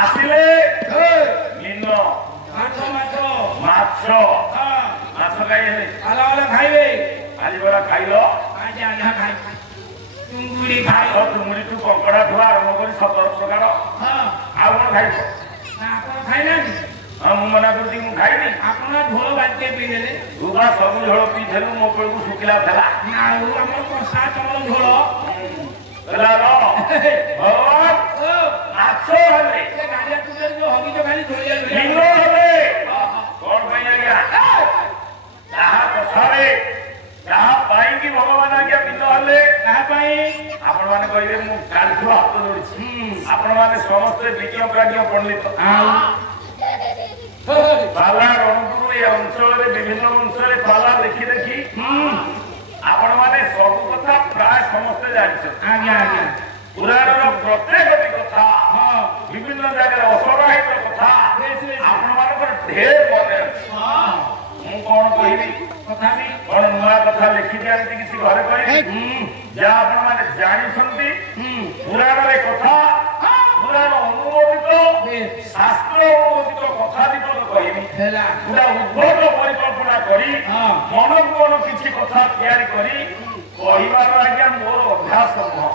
ଆସିଲେ ମିନ ମାଛ ମାଛ ମାଛ ହଁ ମାଛ ଖାଇଲେ ପାଲା ବାଲା ଖାଇବେ ଆଜି ପରା ଖାଇଲ ଆଜ୍ଞା ଆଜ୍ଞା ଖାଇ ଚୁଙ୍ଗୁଡ଼ି ମାଛ ଖାଇ ଚୁଙ୍ଗୁଡିଠୁ କଙ୍କଡା ଠୁ ଆରମ୍ଭ କରି 17 ପ୍ରକାର ହଁ ଆଉ କଣ ଖାଇବ ନା ଆପଣ ଖାଇନାହାନ୍ତି ହଁ ମୁଁ ମନା କରୁଛି ମୁଁ ଖାଇନି ଆପଣ ଝୋଳ ବାଲ୍ଟିଏ ପିଇଦେଲେ ତୁ ବା ସବୁ ଝୋଳ ପିଇଥିଲୁ ମୋ ବେଳକୁ ଶୁଖିଲା ଥିଲା ଆଉ ଆମର କଷା ଚମଳ ଝୋଳ ହେଲା ର ଭଗବାନ ଓ ମାଛ ହେଲେ ସେ ଗାଡ଼ିଆ ତୁଲେରେ ଯୋଉ ହଗିଛ ଖାଲି ଧୋଇଆ ମିନ ଧୋଇଆ ହେଲେ କଣ ପାଇଁ ଆଜ୍ଞା ଯାହା କଥାରେ ଯାହା ପାଇଁକି ଭଗବାନ ଆଜ୍ଞା ମିନ ହେଲେ କାହା ପାଇଁ ଆପଣ ମାନେ କହିବେ ମୁଁ କାଲିଠୁ ହାତ ଯୋଡିଛି ଆପଣ ମାନେ ସମସ୍ତେ ବିଜ୍ଞ ପ୍ରାଜ୍ଞ ପଣ୍ଡିତ ଆଉ ପାଲା ରଣପୁର ଏ ଅଞ୍ଚଳରେ ବିଭିନ୍ନ ଅଞ୍ଚଳରେ ପାଲା ଦେଖି ଦେଖି ଆପଣ ମାନେ ସବୁ କଥା ପ୍ରାୟ ସମସ୍ତେ ଜାଣିଛନ୍ତି ଆଜ୍ଞା ଆଜ୍ଞା ପୁରାଣର ପ୍ରତ୍ୟେକଟି କଥା ହଁ ବିଭିନ୍ନ ଜାଗାରେ ଅସରାହିତ କଥା ଆପଣ ମାନଙ୍କର ଢେର ମନେ ଅଛି ମୁଁ କଣ କହିବି ତଥାପି କଣ ନୂଆ କଥା ଲେଖିକି ଆଣିଛି କିଛି ଘରେ କହିବି ଯାହା ଆପଣ ମାନେ ଜାଣିଛନ୍ତି ପୁରାଣରେ କଥା ପୁରାଣ ଅନୁମୋଦିତ ଶାସ୍ତ୍ର ଅନୁମୋଦିତ କଥା ଦିପଦ କହିବି ହେଲା ପୁରା ଉଦ୍ଭଟ ପରିକଳ୍ପନା କରି ମନକୁ ମନ କିଛି କଥା ତିଆରି କରି କହିବାର ଆଜ୍ଞା ମୋର ଅଭ୍ୟାସ ନୁହଁ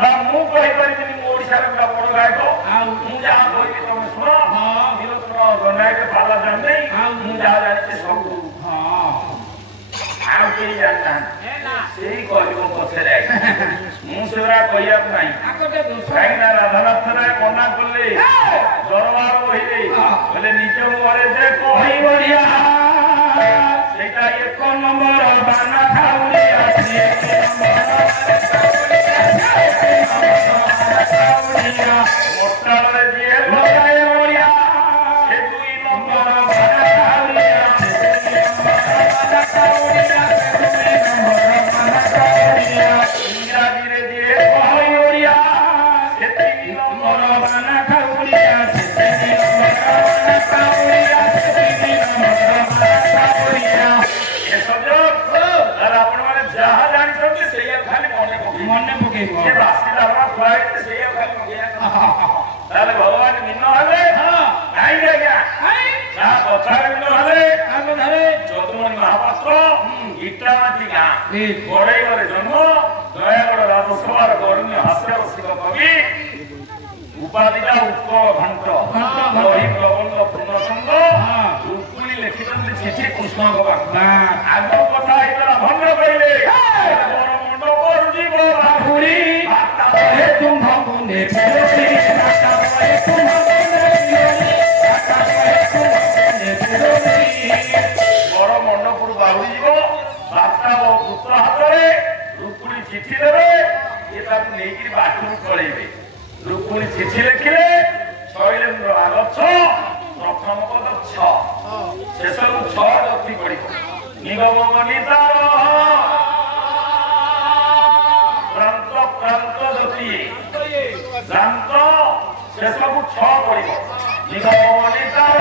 ବା ମୁଁ କହିପାରିବିନି ମୁଁ ଓଡିଶାର ପୁରା ବଡ ଗାୟକ ଆଉ ମୁଁ ଯାହା କହିବି ତମେ ଶୁଣ ହଁ ନିରନ୍ତର ଗଣ୍ଡାୟକ ପାଲା ଜାଣିନି ଆଉ ମୁଁ ଯାହା ଜାଣିଛି ସବୁ ହଁ ଆଉ କେହି ଜାଣିନାହାନ୍ତି ସେଇ କହିବ ପଛରେ ମୁଁ ସେଗୁଡା କହିବାକୁ ନାହିଁ ଆଗଟେ ଦୋଷ କାହିଁକି ନା ରାଧାନାଥ ରାୟ ମନା କଲେ ଦରବାର ବହିରେ କହିଲେ ନିଜ ଘରେ ଯେ କହି ବଢିଆ ସେଇଟା 1 ନମ୍ବର ବାନା ଖାଉନି ଅଛି ମୋଟାଳରେ ଯିଏ ଲଗାଏ ବଢିଆ ସେ 2 ନମ୍ବର ବାନା ଖାଉନି ଇଂରାଜୀରେ ଯିଏ କହି ବଢିଆ ସେ 3 ନମ୍ବର ବାନା ଖାଉଡ଼ିଆ ଆପଣ ମାନେ ଯାହା ଜାଣିଛନ୍ତି ସେଇଆ ଖାଲି ମନେ ପକେଇବେ ମନେ ପକେଇବ ସେ ବାସିଲା ଭଳିଆ ଥୁଆ ହେଇଛି ସେଇଆ ଖାଲି ପକେଇବା ତାହେଲେ ଭଗବାନ ମିନ ହେଲେ କାହିଁକି ଆଜ୍ଞା ଯାହା କଥାରେ ମିନ ହେଲେ ଆଗ ଧରେ ଯଦୁମଣି ମହାପାତ୍ର ଇଟାମାଟି ଗାଁ ଗଡ଼େଇଘରେ ଜନ୍ମ ନୟାଗଡ଼ ରାଜସଭାର ଗୌରବୀୟ ହାସ୍ୟରସିକ କବି ଉପାଧିଟା ଉତ୍କଳ ଘଣ୍ଟ ବହି ପ୍ରବନ୍ଧ ପୂର୍ଣ୍ଣସଙ୍ଗ ଉକୁଳି ଲେଖିଛନ୍ତି ଚିଠି କୃଷ୍ଣଙ୍କ ପାଖ ଆଗ କଥା ହେଇଥିଲା ଭଙ୍ଗ କହିଲେ ମଣ୍ଡ କରୁଯିବ ବାହୁଡ଼ି ତୁମ୍ଭକୁ ନେବି ବଡ ମଣ୍ଡପରୁ ବାହୁଡ଼ି ଯିବ ବାର୍ତ୍ତା ଓ ଦୂତ ହାତରେ ରୁକୁଣି ଚିଠି ଦେବେ ଇଏ ତାକୁ ନେଇକିରି ବାଟରୁ ପଳେଇବେ ରୁକୁଣି ଚିଠି ଲେଖିଲେ ଶୈଳେନ୍ଦ୍ର ଆଗଛ ପ୍ରଥମ ପଦ 6 ଶେଷକୁ 6 ଗତି ପଡିବ ନିଗମ ଗଣିତାର ପ୍ରାନ୍ତ ପ୍ରାନ୍ତ ଗତି ପ୍ରାନ୍ତ ଶେଷକୁ 6 ପଡିବ ନିଗମ ଗଣିତାର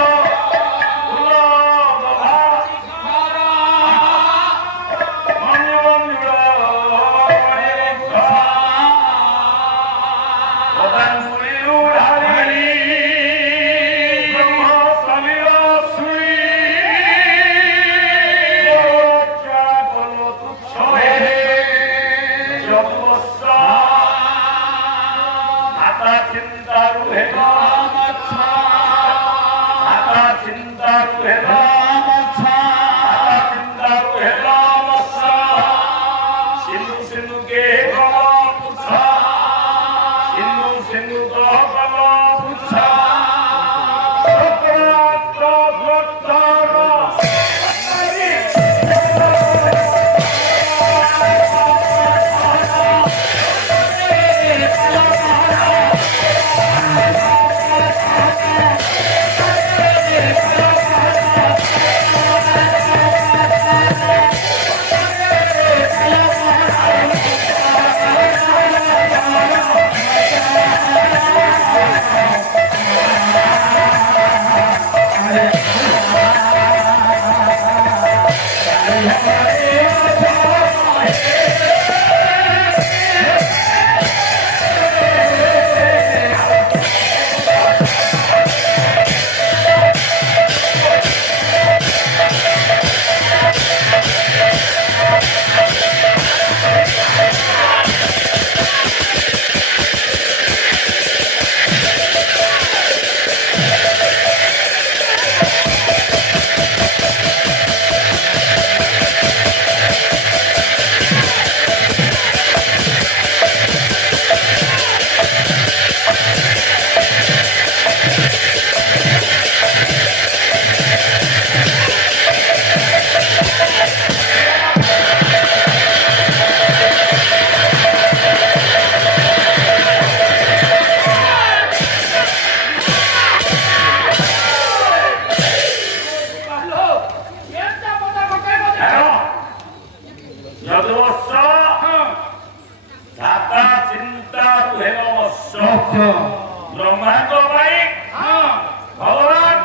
ଭଗବାନ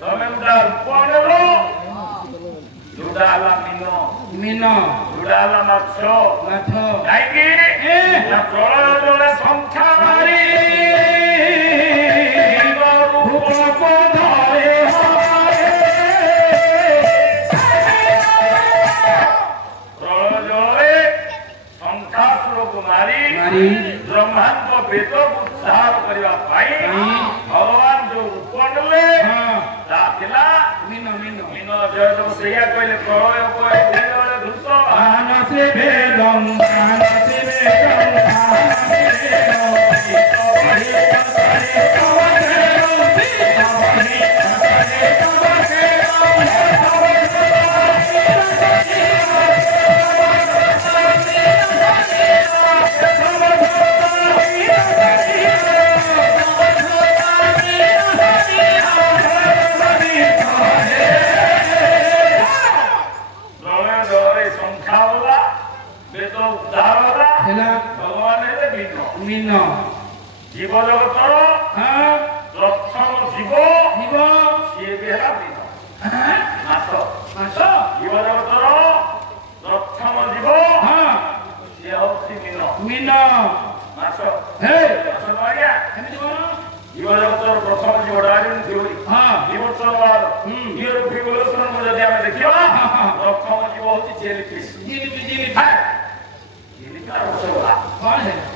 ତମେ ଗୋଟେ ରୂପ ଯୋଉଟା ହେଲା ମିନ ଯୋଉଟା ହେଲା ମାଛ ମାଛ କାହିଁକି ନା ପ୍ରଳୟ ଜଳେ ସଂଖ୍ୟା ମାରି ରୂପକୁ ଧରେ ପ୍ରଳୟ ଜଳରେ ସଂଖ୍ୟାସୁରକୁ ମାରି ବ୍ରହ୍ମାଙ୍କ ବେଦକୁ ଉଦ୍ଧାର କରିବା ପାଇଁ ଭଗବାନ ଯୋଉ ରୂପ ନେଲେ ତା ଥିଲା ମିନ ଜୟଦେବ ସେଇଆ କହିଲେ ପ୍ରଳୟ ଧୂତ ମାନସେ ବେଦଂ ମାନସେ ବେଦଂ ମାନସେ মিন জীব জগতর প্রথম জীব সিଏ ବି ହେଲା ମାଛ জীব ଜଗତର ପ୍ରଥମ ଜୀବ ସିଏ ହଉଛି মিন ମାଛ হে ମାଛ ଆଜ୍ଞା କେମିତି କଣ জীব জগতର ପ୍ରଥମ ଜୀବଟା ଥିଓରି ବିବର୍ତ୍ତନବାଦ ଇଏର ଫିଗୁଲେସନ ଯଦି ଆମେ ଦେଖିବା ପ୍ରଥମ ଜୀବ ହଉଛି ଜେଲିଫିସ୍ জিলিপি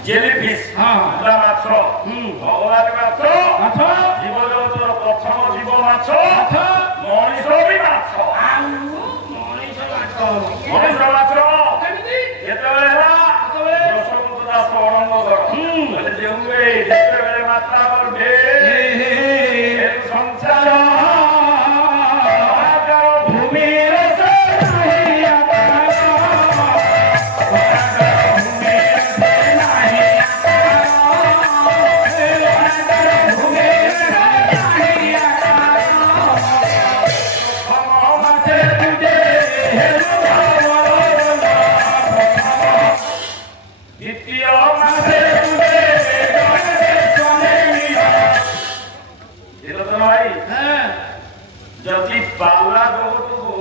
জেলিফিশ মাছ ভগবান মাছ জীব জগতর প্রথম জীব মাছ মଣିষ বি মাছ মଣିষ মাছ যেতবে হেলা যশোবন্ত দাস অনঙ্গগড় যেতবে মাত্রা করবে সংসার ভূমির যদি পাল্লা জগতକୁ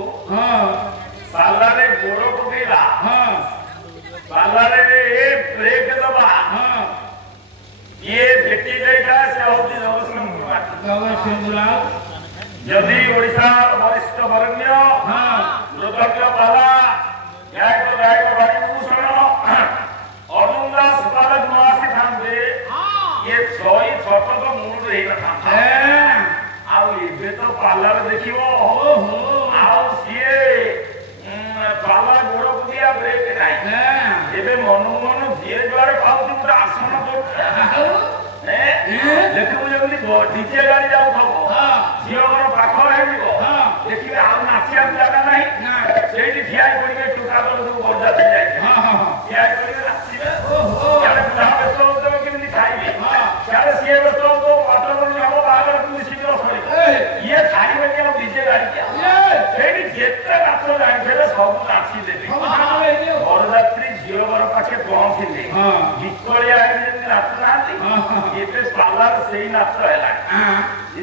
ପାଲ୍ଲାରେ ଗୋଡ଼ ପକେଇବା ପାଲ୍ଲାରେ ବ୍ରେକ୍ ଦବା ଇଏ ଭେଟି ଯାଇଥାଏ ସେ ହଉଛି ଜଗତସିଂହପୁର ଯଦି ଓଡ଼ିଶାର ବରିଷ୍ଠ ବରେଣ୍ୟ ମୃଦଙ୍ଗ ପାଲା ଗାୟକ ବାରିଭୂଷଣ ଅରୁଣ ଦାସ ପାଲକ ନ ଆସିଥାନ୍ତେ ଇଏ ଶହେ ଛଟକ ମୂଳରୁ ହେଇନଥାନ୍ତା ଆଉ ଏବେ ତ ପାର୍ଲାର ଦେଖିବ ଆଉ ସିଏ ପାଲା ଗୋଡ଼ ପକେଇବା ବ୍ରେକ୍ ନାହିଁ ଏବେ ମନକୁ ମନ ଯିଏ ଯୁଆଡେ ପାଉଛି ଗୋଟେ ଆସନ ଦେଖିବୁ ଯେମିତି ଡିଜେ ଗାଡି ଯାଉଥିବ ଝିଅଙ୍କର ପାଖ ହେଇଯିବ ଦେଖିବେ ଆଉ ନାଚିବାକୁ ଜାଗା ନାହିଁ ସେଇଠି ଠିଆ ପଡିବେ ଟୁକା ଦଳ ସବୁ ବରଯାତ୍ରୀ ଯାଇଥିବେ ଠିଆ ପଡିବେ ନାଚିବେ ସିଆଡେ ବୁଢା ବ୍ୟସ୍ତ ହଉଥିବ କେମିତି ଖାଇବେ ସିଆଡେ ସିଏ ବ୍ୟସ୍ତ ହଉଥିବ ପାଠ ପଢି ହବ ବାହାଘର କେମିତି ଶୀଘ୍ର ସରିବ ଇଏ ଛାଡ଼ିବେନି ଆଉ ଡିଜେ ଗାଡି ସେଇଠି ଯେତେ ନାଚ ଜାଣିଥିଲେ ସବୁ ନାଚିଦେବେ ବରଯାତ୍ରୀ ଝିଅ ଘର ପାଖେ ପହଞ୍ଚିଲେ ବିକଳିଆ ଯେମିତି ନାଚୁନାହାନ୍ତି ଏବେ ପାର୍ଲାର ସେଇ ନାଚ ହେଲା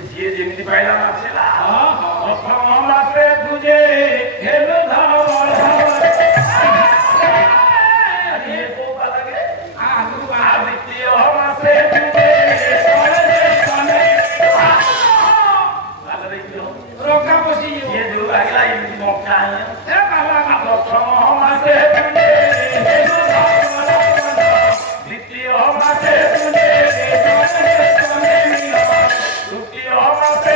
ଯିଏ ଯେମିତି ପାଇଲା ନାଚିଲା ପ୍ରଥମ ମାସେ ତୁଝେ ହେଲୋ ଦ୍ୱିତୀୟ ମାସେ ତୁଝେ ରକା ବସି ଇଏ ଯୋଉ ଲାଗିଲା ଏମିତି ମକା ପ୍ରଥମ ମାସେ ଦ୍ୱିତୀୟ ମାସେ ତୃତୀୟ ମାସେ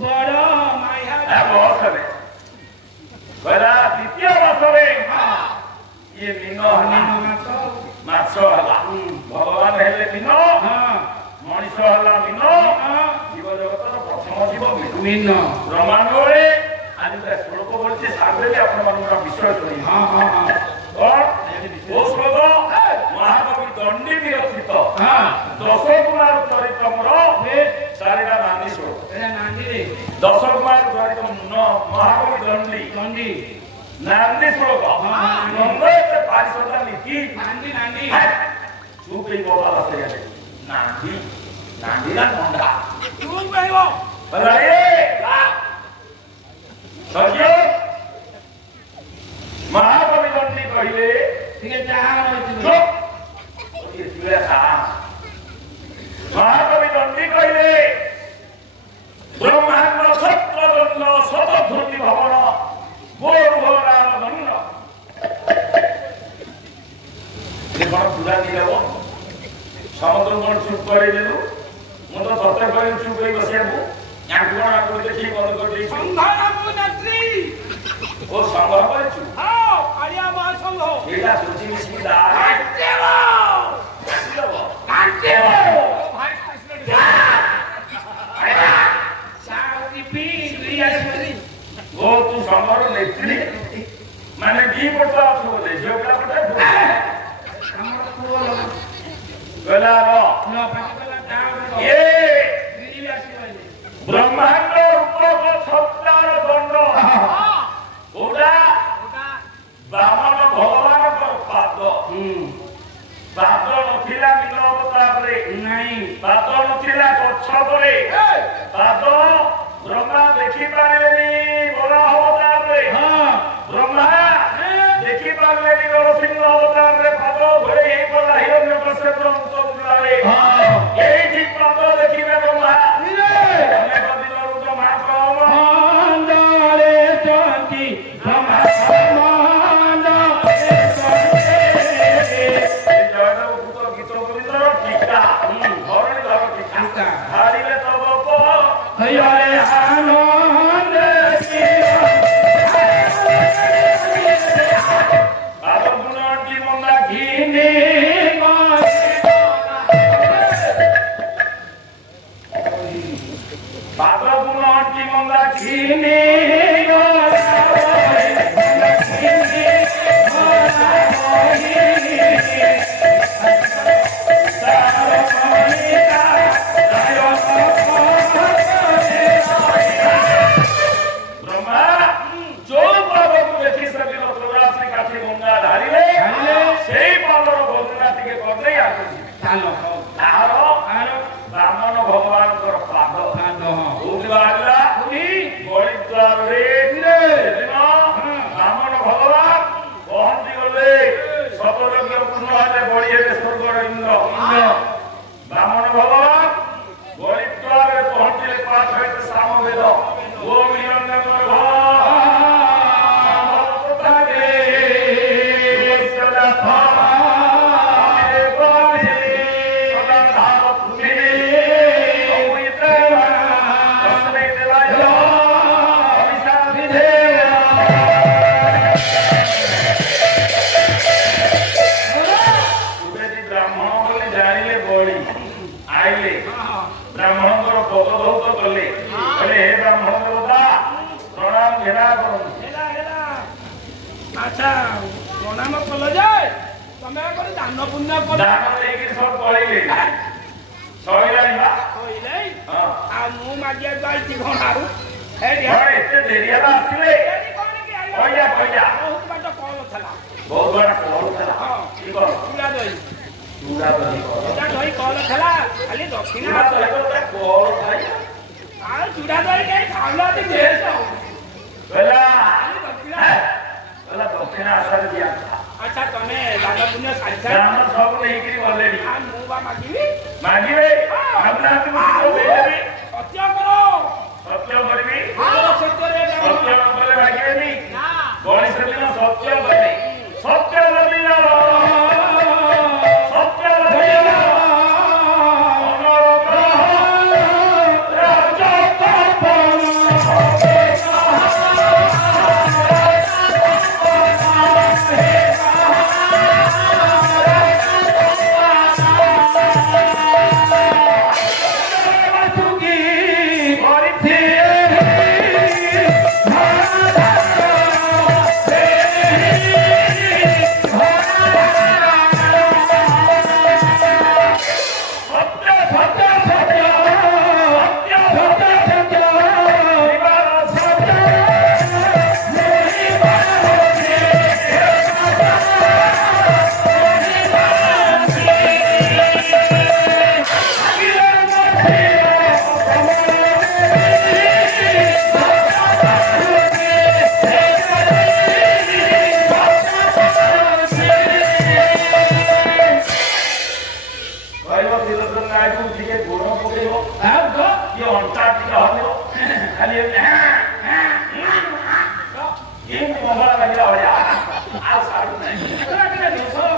ବଡ ମାୟା ଦ୍ୱିତୀୟ ମାସରେ ଇଏ ମିନ ହେଲା ମାଛ ହେଲା ଭଗବାନ ହେଲେ ମିନ ମଣିଷ ହେଲା ମିନ ଜୀବ ଜଗତର ପ୍ରଥମ ଜୀବ ମିନ ବ୍ରହ୍ମାଣ୍ଡରେ ଆଜି ଗୋଟେ ଶ୍ଲୋକ ବଳିଛି ସାଥିରେ ବି ଆପଣମାନଙ୍କର ବିଷୟ ଶୁଣିବେ ମହାକବି ଦଣ୍ଡି ବିରଚିତ ଦଶ କୁମାର ଚରିତମର ଚାରିଟା ନାନ୍ଦି ଶ୍ଲୋକ ଦଶ କୁମାର ଚରିତ ମହାକବି ଦଣ୍ଡି ନାନ୍ଦି ଶ୍ଲୋକ ପାରିଷଦ ନାଣ୍ଡି ନାଣ୍ଡି ତୁ କେହି ବୋବା ବସେ ଗଲେ ନାଣ୍ଡି ନାଣ୍ଡି ନା ମଣ୍ଡା ତୁ କହିବ ବଲାଏ ସଜ୍ୟ ମହାକବି ଦଣ୍ଡି କହିଲେ ଟିକେ ଚାହା ରହିଛି ଚୁପ ଏ ତୁଳେ ଖା ମହାକବି ଦଣ୍ଡି କହିଲେ ବ୍ରହ୍ମାଣ୍ଡ ଛତ୍ର ଦଣ୍ଡ ଶତଧୃତି ଭବନ ଗୋ ରାମ ଦଣ୍ଡ ଏ କଣ ପୂଜା ଦିଆବ ସମୁଦ୍ର କଣ ଚୁପ କରେଇଦେଲୁ ମୁଁ ତ ତତେ କହିଲି ଚୁପ ହେଇ ବସିବାକୁ ୟାଙ୍କୁ କଣ ଆକୁ ଦେଖି ବନ୍ଦ କରିଦେଇଛୁ ସଂଘର ମୁଁ ଯାତ୍ରୀ ଓ ସଂଗ୍ରହ କରିଛୁ ହଁ କାଳିଆ ମହାସଂଘ ଏଇଟା ସୂଚି ମିଶିକି ଦା କାଟିବ ଆସିଦବ କାଟିବ ଭାଇସ୍ ପ୍ରେସିଡେଣ୍ଟ ଚା ହଉଛି ପି ଦୁଇ ଆସିବନି ଓ ତୁ ସଂଗ୍ରହ ନେତ୍ରୀ ମାନେ ଦି ବର୍ଷ ଅଛୁ ବୋଧେ ଝିଅ ପିଲା ପଟେ ଆମର ପୁଅ କହିଲା ର ନ ପାଟିକଲା ଚା ହଉଛି ଏ ଦୁଇ ଆସିବନି ବ୍ରହ୍ମାଣ୍ଡ ରୂପକ ସତ୍ତାର ଦଣ୍ଡ କୋଉଟା ବାମନ ଭଗବାନଙ୍କର ପାଦ ପାଦ ନଥିଲା ମିନ ଅବତାରରେ ନାଇଁ ପାଦ ନଥିଲା କଚ୍ଛପରେ ପାଦ ବ୍ରହ୍ମା ଦେଖିପାରିଲେନି ବରାହ ଅବତାରରେ ବ୍ରହ୍ମା ଦେଖିପାରିଲେନି ନରସିଂହ ଅବତାରରେ ପାଦ ଘୋଡ଼େଇ ହେଇପଡ଼ିଲା ହିରଣ୍ୟ କଶ୍ୟପର ଅନ୍ତର୍ଜୁଳାରେ ଏଇଠି ପାଦ ଦେଖିବେ ବ୍ରହ୍ମା ଅନେକ ଦିନରୁ ବ୍ରହ୍ମା ପ୍ରଭୁ ଗୀତ ଗୋବିନ୍ଦର ଟୀକା ଧରଣୀ ଧର ଟୀକା ହାରିଲେ ତବ ପାଦ ଗୁଣଟି ମନ୍ଦା ଘିନି ପାଦ ଗୁଣଟି ମନ୍ଦା ଘିନି ବ୍ରହ୍ମା ଯୋଉ ପାଦକୁ ଦେଖି ସେଦିନ 84 କାଠି ଗଙ୍ଗା ଢାଳିଲେ ସେଇ ପାଦର ବର୍ଣ୍ଣନା ଟିକେ କରିଦେଇ ଆସୁଛି ଚାଲ ତାହାର ବାମନ ଭଗବାନଙ୍କର ପାଦ କୋଉଠି ବାହାରିଲା ବଳିଦ୍ୱାରରେ ସେଦିନ ବାମନ ଭଗବାନ ପହଞ୍ଚି ଗଲେ ସତଯଜ୍ଞ ପୂର୍ଣ୍ଣ ହେଲେ ବଳି ହେଲେ ସ୍ୱର୍ଗର ଇନ୍ଦ୍ର ବାମନ ଭଗବାନ ବଳିଦ୍ୱାରରେ ପହଞ୍ଚିଲେ ପାଠ ହେଲେ ସାମବେଦ ଓମ୍ ହିରଣ୍ୟଗର୍ଭ ବ୍ରାହ୍ମଣଙ୍କର ପଦଧୌତ କଲେ କହିଲେ ହେ ବ୍ରାହ୍ମଣ ଦେବତା ପ୍ରଣାମ ଘେରା କରନ୍ତୁ ହେଲା ହେଲା ଆଚ୍ଛା ପ୍ରଣାମ କଲ ଯେ ତମେ କରି ଦାନ ପୁଣ୍ୟ କଲ ଦାନ ଦେଇକି ସବୁ ପଳେଇଲେ ସଇଲାଣି ବା କହିଲେ ହଁ ଆଉ ମୁଁ ମାଗିବାକୁ ଆଇଛି କଣ ଆଉ ଏଠି କଣ ଏତେ ଡେରି ହେଲା ଆସିଲେ ଏଠି କଣ କି ଆଇଲା କହିଲା କହିଲା ବହୁତ ବାଟ କଲ ଥିଲା ବହୁତ ବଡ଼ କହୁଥିଲା କି କର ଚୁଡ଼ା ଦହି ଚୁଡ଼ା ଦହି କର ଚୁଡ଼ା ଦହି କଲ ଥିଲା ଖାଲି ଦକ୍ଷିଣା ଚୁଡ଼ା ଦହି କର କର ଖାଇ ଆଉ ଚୁଡ଼ା ଦହି କେହି ଖାଉନାହାନ୍ତି ଦେଶ କହିଲା ଖାଲି ଦକ୍ଷିଣା କହିଲା ଦକ୍ଷିଣ ଆଶାରେ ଦିଆ ଆଚ୍ଛା ତମେ ଦାନ ପୁଣ୍ୟ ସାରିଛ ବ୍ରାହ୍ମଣ ସବୁ ନେଇକିରି ଗଲେଣି ଆଉ ମୁଁ ବା ମାଗିବି ମାଗିବେ ଭାବୁନାହାନ୍ତି ମୁଁ ଶୀଘ୍ର ଦେଇଦେବି ସତ୍ୟ କର ସତ୍ୟ କରିବି ସତ୍ୟରେ ସତ୍ୟ ନ କଲେ ମାଗିବେନି ନା ଗଣେଶ ଦିନ ସତ୍ୟ କଲେ ସତ୍ୟ ଲବିଲ ସତ୍ୟ ଲବିଲ ଅନର ଗ୍ରହ ରାଜ ସୁଖୀ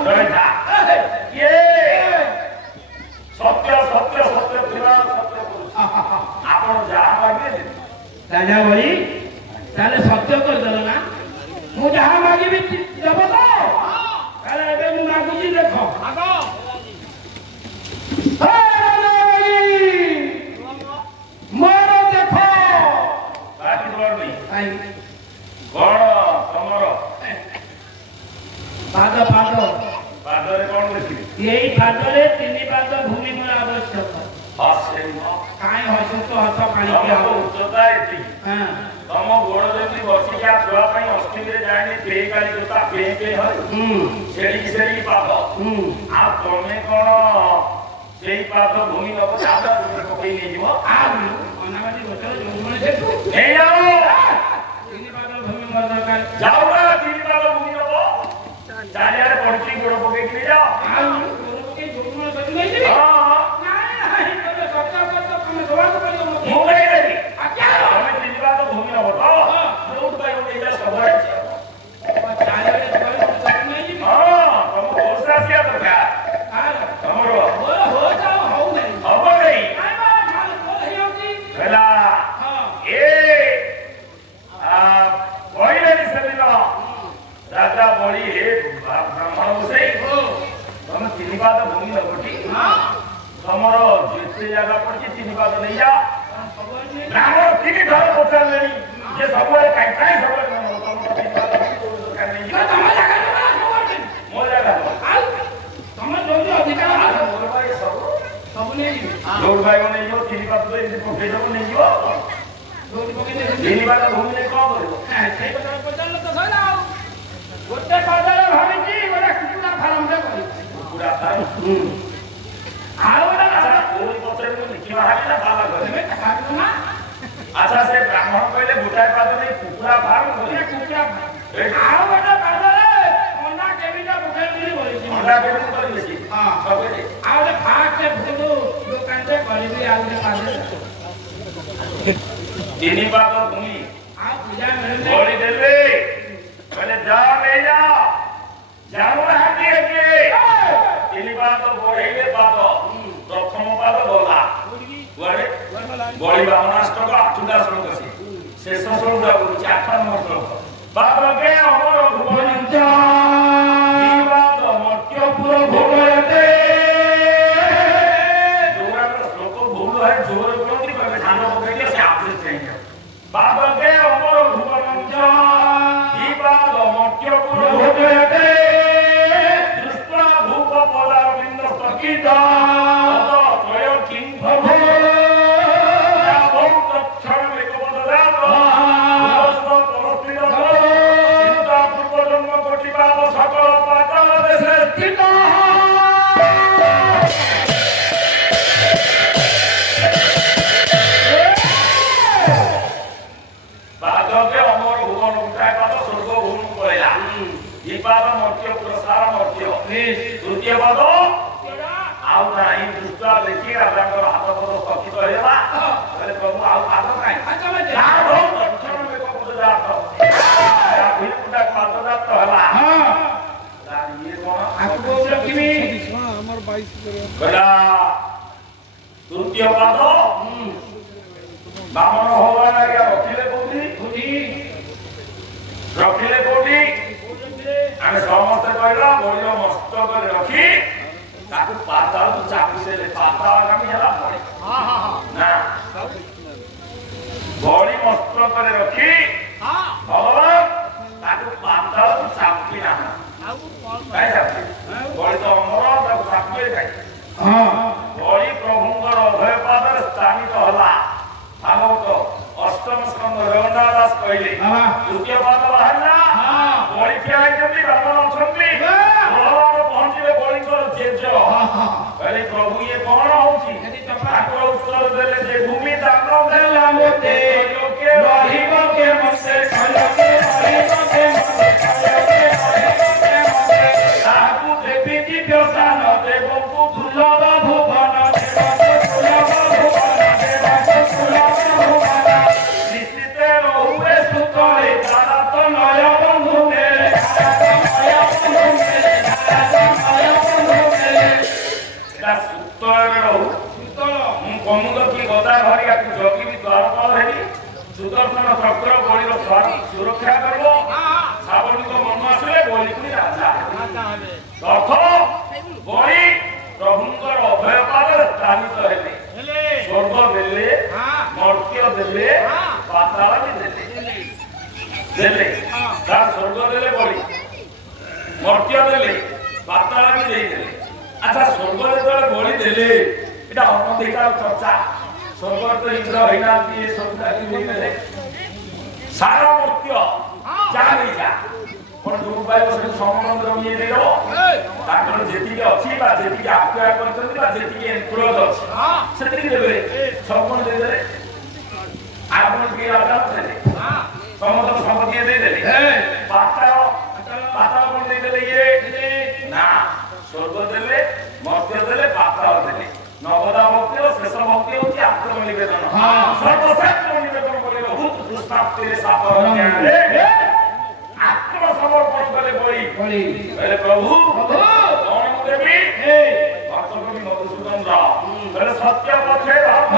ରହିଥା କିଏ ସତ୍ୟ ସତ୍ୟ ସତ୍ୟ ଥିଲା ସତ୍ୟ ପୁରୁଷ ଆପଣ ଯାହା ମାଗିବେ ରାଜା ଭାଇ ତାହେଲେ ସତ୍ୟ କରିଦେଲ ନା ମୁଁ ଯାହା ମାଗିବି ଦେବ ତ ତାହେଲେ ଏବେ ମୁଁ ମାଗୁଛି ଦେଖ ମୋର ଦେଖ ବାକି କରନି ଆଇ, କଣ ତମର ପାଦ ପାଦ ପାଦରେ କଣ ଦେଖିବି ଏଇ ପାଦରେ 3 ପାଦ ଭୂମି ମୋର ଆବଶ୍ୟକ ହସେ କାହିଁ ହସୁଛ ହସ ପାଣି ତମର ଉଚ୍ଚତା ଏତିକି ହଁ ତମ ଗୋଡ ଯେମିତି ବସିକା ଛୁଆ ପାଇଁ ଅଷ୍ଟିମିରେ ଯାଇନି ପେଇ କାଳି ଜୋତା ପେଇ ପେଇ ହଏ ସେଡ଼ିକି ସେଡ଼ିକି ପାଦ ଆଉ ତମେ କଣ ସେଇ ପାଦ ଭୂମି ନବ ଚାଦା ପକେଇ ନେଇଯିବ ଆଉ ଅନାବାଦୀ ଗୋଚର ଯୋଉମାନେ ସେଠୁ ନେଇଯାଅ 3 ପାଦ ଭୂମି ମୋର ଦରକାର ଯାଉ ନା 3 ପାଦ ଭୂମି ନବ ଚାରିଆଡେ ପଡିଛି ଗୋଡ ପକେଇକି ନେଇଯାଅ ଆଉ ଗୋର ପକେଇ ଯୋଉମାନେ ସେଠୁ ନେଇଯିବି ହଁ ନାଇଁ ତମେ ସତ୍ୟ ସତ୍ୟ ତମେ ଦବାକୁ ପଡ଼ିବ ମୋତେ ମୁଁ ନେଇଦେବି ଆଜ୍ଞା ତମେ 3 ପାଦ ଭୂମି ନବ ତ ଯୋଉଠୁ ପାଇବ ନେଇଯା ସବୁ ଅଛି ଚାରିଆଡ଼େ କହିବ ସେଠୁ ନେଇଯିବି ହଁ ତମ ହୋସ ଆସିବା ଦରକାର ଆର ତମର ମୋର ହୋସ ଆଉ ହଉ ନାହିଁ ହବ ନାହିଁ ନାଇଁ ବା ଝାଳ କୋଲ ହେଇଯାଉଛି ହେଲା ହଁ ଏ କହିଲେନି ସେଦିନ ରାଜା ବଳି ହେ ବ୍ରାହ୍ମଣ ବସେଇ ତମେ 3 ପାଦ ଭୂମି ନବଟି ତମର ଯେତେ ଜାଗା ପଡିଛି 3 ପାଦ ନେଇଯା ବ୍ରାହ୍ମଣ 3 ଥର ପଚାରିଲେଣି ଯେ ସବୁବେଳେ କାଇଁ କାଇଁ ସବୁବେଳେ ତମର 3 ପାଦ ଭୂମି ଦରକାର ନେଇଯିବ ତମ ଜାଗା ଜମା ସବୁ ମୋ ଜାଗା ଆଉ ତମେ ଯୋଉଠି ଅଧିକାର ଅଛି, ମୋର ଭାଇ ସବୁ ସବୁ ନେଇଯିବି ଯୋଉଠି ପାଇବ ନେଇଯିବ 3 ପାଦ ତ ଏମିତି ପକେଇଦବ ନେଇଯିବ ଯୋଉଠି ପକେଇ ଦେଇଯିବି 3 ପାଦ ଭୂମି ନେଇ କଣ କରିବ ସେଇ କଥା ପଚାରିଲ ତ ସଇଲା ଆଉ ଗୋଟେ ପାଦରେ ଭାବିଛି ଗୋଟେ କୁକୁଡ଼ା ଫାର୍ମଟେ କରିବି କୁକୁଡ଼ା ଫାର୍ମ ଆଉ ଗୋଟେ ଆଚ୍ଛା କୋଉଠି ପଛରେ ମୁଁ ଦେଖିବା ହାରିଲା ବାବା ଘରେ ତମେ ଭାବିବ ନା ଆଚ୍ଛା ସେ ବ୍ରାହ୍ମଣ କହିଲେ ଗୋଟାଏ ପାଦ ନେଇ କୁକୁଡ଼ା ଫାର୍ମ ଗୋଟେ କରିବେ କୁକୁଡ଼ା ଫାର୍ମ ଆଉ ଗୋଟେ ପାଦରେ ଅଣ୍ଡା କେମିଟା ପକେଇ ବୋଲି କରିଛି ଅଣ୍ଡା କେମିତି କରିବେ ସେ ହଁ। ସବୁବେଳେ ଆଉ ଗୋଟେ ଫାଷ୍ଟ ଫୁଡ ଦୋକାନଟେ କରିବି ଆଉ ଗୋଟେ ପାଦରେ 3 ପାଦ ଭୂମି ଆଉ ପୂଜା ମିଳୁନି ବଳି ଦେଲେ କହିଲେ ଯାଅ ନେଇଯାଅ ଜାଣୁନାହାନ୍ତି କିଏ 3 ପାଦ ବଢେଇଲେ ପାଦ ପ୍ରଥମ ପାଦ ଗଲା କୁଆଡେ ବଳି ବାମନାଷ୍ଟକ 8ଟା ଶ୍ଲୋକ ଅଛି ଶେଷ ଶ୍ଲୋକ କରୁଛି 8 ନମ୍ବର ଶ୍ଲୋକ ପାଦକେ ଅମର ଭୁବନ ପାଦ ମର୍ତ୍ୟପୁର ଭୋଗୟତେ ଯୋଉଗୁଡାକ ଶ୍ଲୋକ ଭୁଲ ହୁଏ ଜୋର କୁହନ୍ତି କହିବେ ଧାନ ପକେଇଲେ ସେ ଆପେ ଚେଞ୍ଜ ପାଦକେ ଅମର ଭୁବନ ପାଦ ମର୍ତ୍ୟପୁର ଭୋଗୟତେ ଦୃଷ୍ଟ୍ୱା ଭୂପ ପଦାରବିନ୍ଦ ସ୍ଥଗିତ ତ୍ରୟ କିଂ ପ୍ରଭୁ ତୃତୀୟ ପଦ ଆଉ ନାହିଁ ଦୃଷ୍ଟା ଦେଖି ରାଜାଙ୍କର ହାତ ପଦ ସ୍ଥଗିତ ହେଲା କହିଲେ ପ୍ରଭୁ ଆଉ ପାଦ କାହିଁ ପାଦଜାତ ହେଲା ଇଏ କଣ କହିଲା ତୃତୀୟ ପାଦ ବାମନ ଭଗବାନ ଆଜ୍ଞା ରଖିଲେ କୋଉଠି ଆମେ ସମସ୍ତେ କହିଲା ବଳିର ମସ୍ତକରେ ରଖି ତାକୁ ପାତାଳକୁ ଚାପି ଦେଲେ ପାତାଳଗାମୀ ହେଲା ବଳି ନା ବଳି ମସ୍ତକରେ ରଖି ଭଗବାନ ତାକୁ ପାତାଳକୁ ଚାପି ନାହାନ୍ତି କାହିଁ ଚାପି ବଳି ତ ଅମର ତାକୁ ଚାପିବେ କାହିଁ ବଳି ପ୍ରଭୁଙ୍କର ଅଭୟ ପାଦରେ ସ୍ଥାନିତ ହେଲା ଭାଗବତ ଅଷ୍ଟମ ସ୍କନ୍ଧ ଜଗନ୍ନାଥ ଦାସ କହିଲେ ତୃତୀୟ ପାଦ ବାହାରିଲା ବଳି ଠିଆ ହେଇଛନ୍ତି ବ୍ରାହ୍ମଣ ଅଛନ୍ତି ଭଗବାନ ପହଞ୍ଚିଲେ ବଳିଙ୍କର ଜେଜ କହିଲେ ପ୍ରଭୁ ଇଏ କଣ ହଉଛି ଠାକୁର ଉତ୍ତର ଦେଲେ ଯେ ଭୂମି ଦାନ ଦେଲା ମୋତେ ଲୋକେ ରହିବ କେମତେ ତାହାକୁ ଦେବୀ ଦିବ୍ୟ ସ୍ଥାନ ଦେବଙ୍କୁ ଦୁର୍ଲଭ ଭୁବନ ନିଶ୍ଚିତ ରହୁଏ ସୁଖରେ ତାରା ତ ନୟ ବନ୍ଧୁ ମର୍ତ୍ତ୍ୟ ଦେଲେ ପାତାଳ ବି ଦେଇଦେଲେ। ଆଚ୍ଛା ସ୍ୱର୍ଗରେ ଯେତେବେଳେ ବଳି ଦେଲେ ଏଇଟା ଅନଧିକାର ଚର୍ଚ୍ଚା। ସ୍ୱର୍ଗରେ ତ ଇନ୍ଦ୍ର ହେଇନାହାନ୍ତି ଏ ସବୁ ଦେଇଦେଲେ ସାରା ମର୍ତ୍ତ୍ୟ ଯାହା ନେଇଯା କଣ ଯୋଉ ପାଇବ ସେଠି ସମୁଦ୍ର ଇଏ ଦେଇଦେବ। ତାଙ୍କର ଯେତିକି ଅଛି ବା ଯେତିକି ଆପ୍ୟାୟ କରିଛନ୍ତି ବା ଯେତିକି ଏନକ୍ଲୋଜ ଅଛି ସେତିକି ଦେବେ। ସବୁ କଣ ଦେଇଦେଲେ। ଆପଣ ଟିକେ ରାଜା ଅଛନ୍ତି ସମସ୍ତ ସମ୍ପତ୍ତି ଦେଇଦେଲେ। ପାତାଳ ପାତାଳ କଣ ଦେଇଦେଲେ ଇଏ ନା ସ୍ୱର୍ଗ ଦେଲେ ମର୍ତ୍ତ୍ୟ ଦେଲେ ପାତାଳ ଦେଲେ। ନବଦା ଭକ୍ତି ଓ ଶେଷ ଭକ୍ତି ହଉଛି ଆତ୍ମ ନିବେଦନ। ସର୍ବଶ୍ରେଷ୍ଠ ନିବେଦନ କଲେ ବହୁତ ଦୁଷ୍ପ୍ରାପ୍ତିରେ ସାପର ଜ୍ଞାନରେ ଆତ୍ମସମର୍ପଣ କଲେ ବଳି କହିଲେ ପ୍ରଭୁ କଣ ମୁଁ ଦେବି। ଭକ୍ତକବି ମଧୁସୂଦନ ରାଓ କହିଲେ ସତ୍ୟ ପଥେ ଧର୍ମ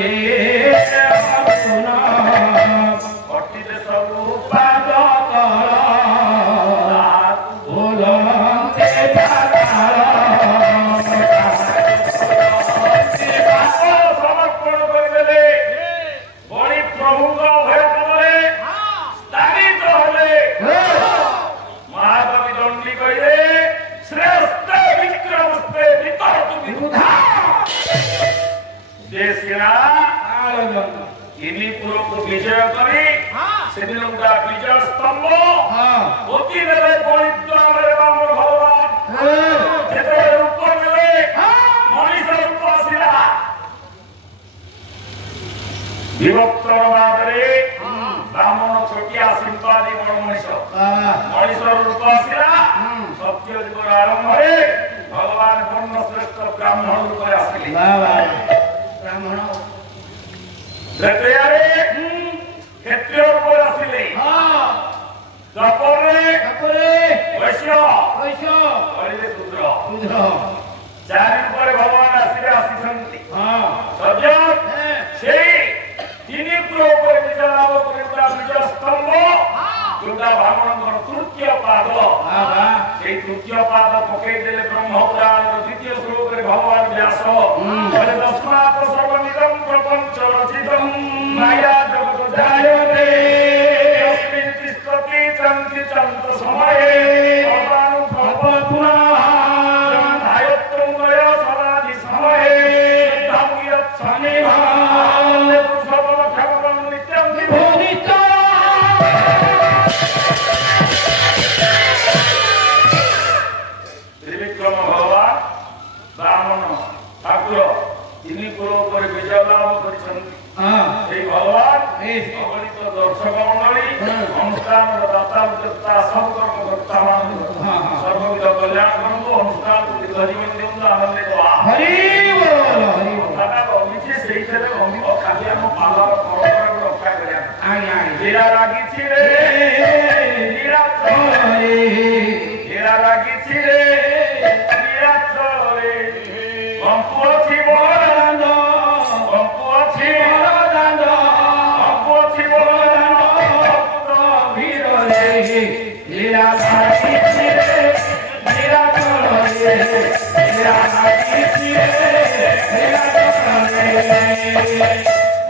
Hey!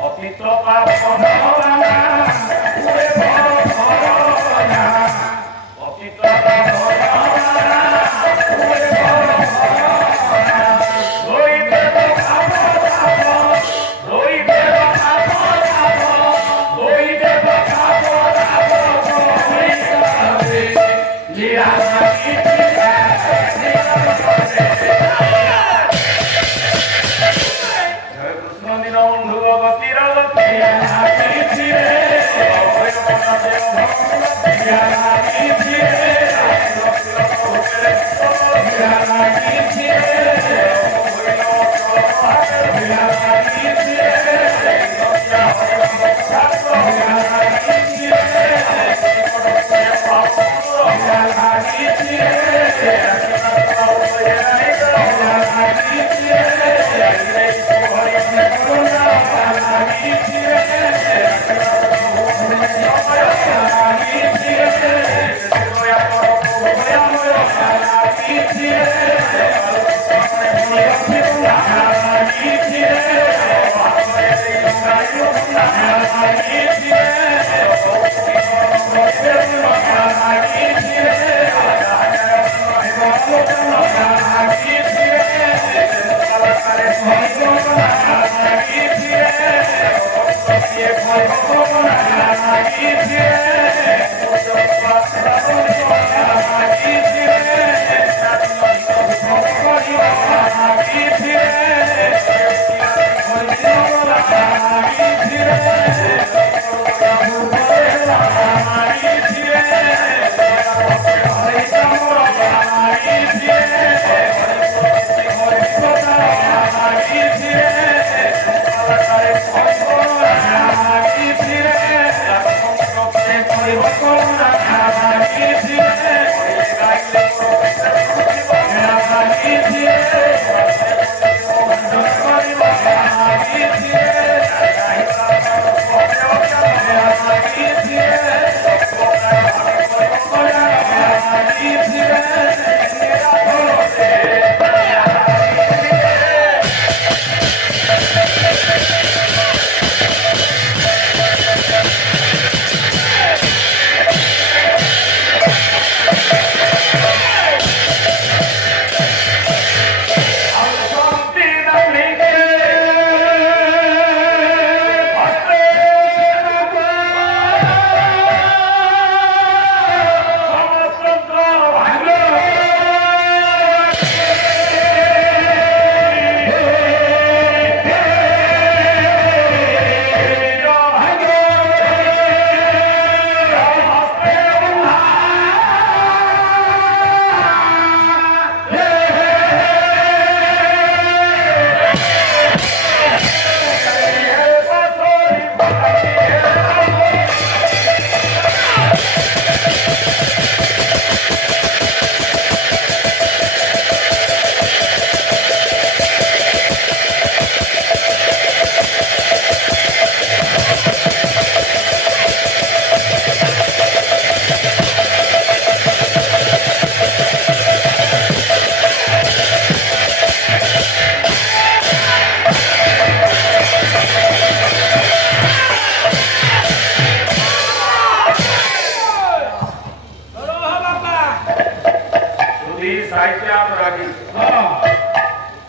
অতীত পাপ ভরনা পুরে ভরনা অতীত পাপ ভরনা পুরে ভরনা রইবে ভাব রইবে ভাব রইবে ভাব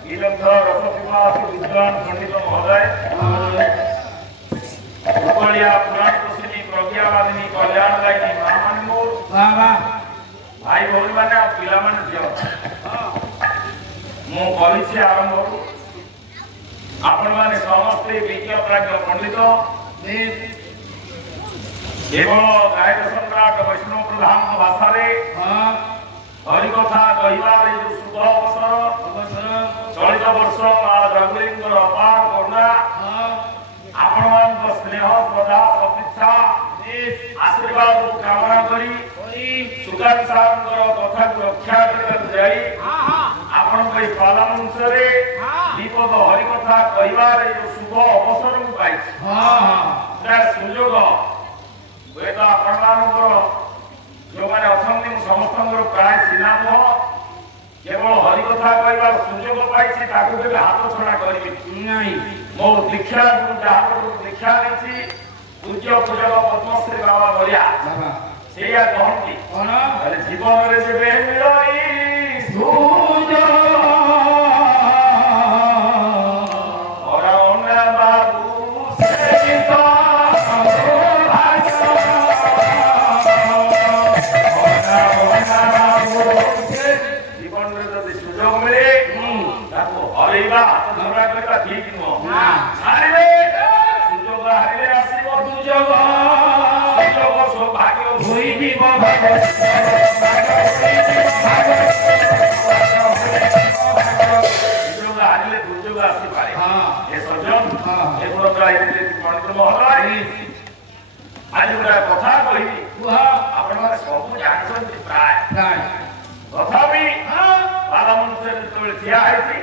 লীলা पंडित महोदय पुराण प्रसिद्धि प्रज्ञावादिनी कल्याण दायिनी महामान मोर भाई भौणी मैंने पिला मु करी आरंभ आपण मैंने समस्ते विज्ञ प्राज्ञ पंडित केवल गायक सम्राट वैष्णव प्रधान भाषा हरिकथा कहबार जो शुभ अवसर चलित वर्ष माँ जगुलींकर अपार करुणा आपण मान स्नेह श्रद्धा सदिच्छा आशीर्वाद को कामना करी सुकान साहब कथा को रक्षा करके जाई आपण के पालामंच रे दीपक हरिकथा कहबार जो शुभ अवसर को पाई सुयोग हुए तो आपण मान जो मैंने अच्छा समस्त प्राय चिन्ह नुह केवल हरिकथा कहबार सुजोग पाई हाथ छड़ा करी मो ଦୀକ୍ଷା ଦେଇଛି ପୂଜ୍ୟ ପୂଜକ ପଦ୍ମଶ୍ରୀ ବାବା ବଳିଆ ସେଇଆ କହନ୍ତି ଜୀବନରେ ଯେବେ ମିଳଇ ଜୀବନରେ ଯଦି ସୁଯୋଗ ମିଳେ ତାକୁ ହରେଇବା ଆତ୍ମହରା କରିବା ଠିକ ନୁହଁ ହାରିଲେ ସୁଯୋଗ ହାରିଲେ ଆସିବ ଦୁଯୋଗ ସୁଯୋଗ ସୌଭାଗ୍ୟ ହୋଇଯିବ ସୁଯୋଗ ହାରିଲେ ଦୁର୍ଯୋଗ ଆସିପାରେ ଏ ସଜ୍ଜନ ଏ ପଣ୍ଡିତ ମହୋଦୟ ଆଜି ଗୋଟେ କଥା କହିବି ଆପଣମାନେ ସବୁ ଜାଣିଛନ୍ତି ପ୍ରାୟ ତଥାପି ବାଲା ମନୁଷ୍ୟ ଯେତେବେଳେ ଠିଆ ହେଇଛି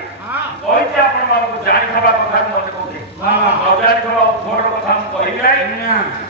କହିଛି ଆପଣମାନଙ୍କୁ ଜାଣିଥିବା କଥା ମୁଁ ମନେ କହୁଛି ନ ଜାଣିଥିବା ବଡ କଥା ମୁଁ କହିବି ନାହିଁ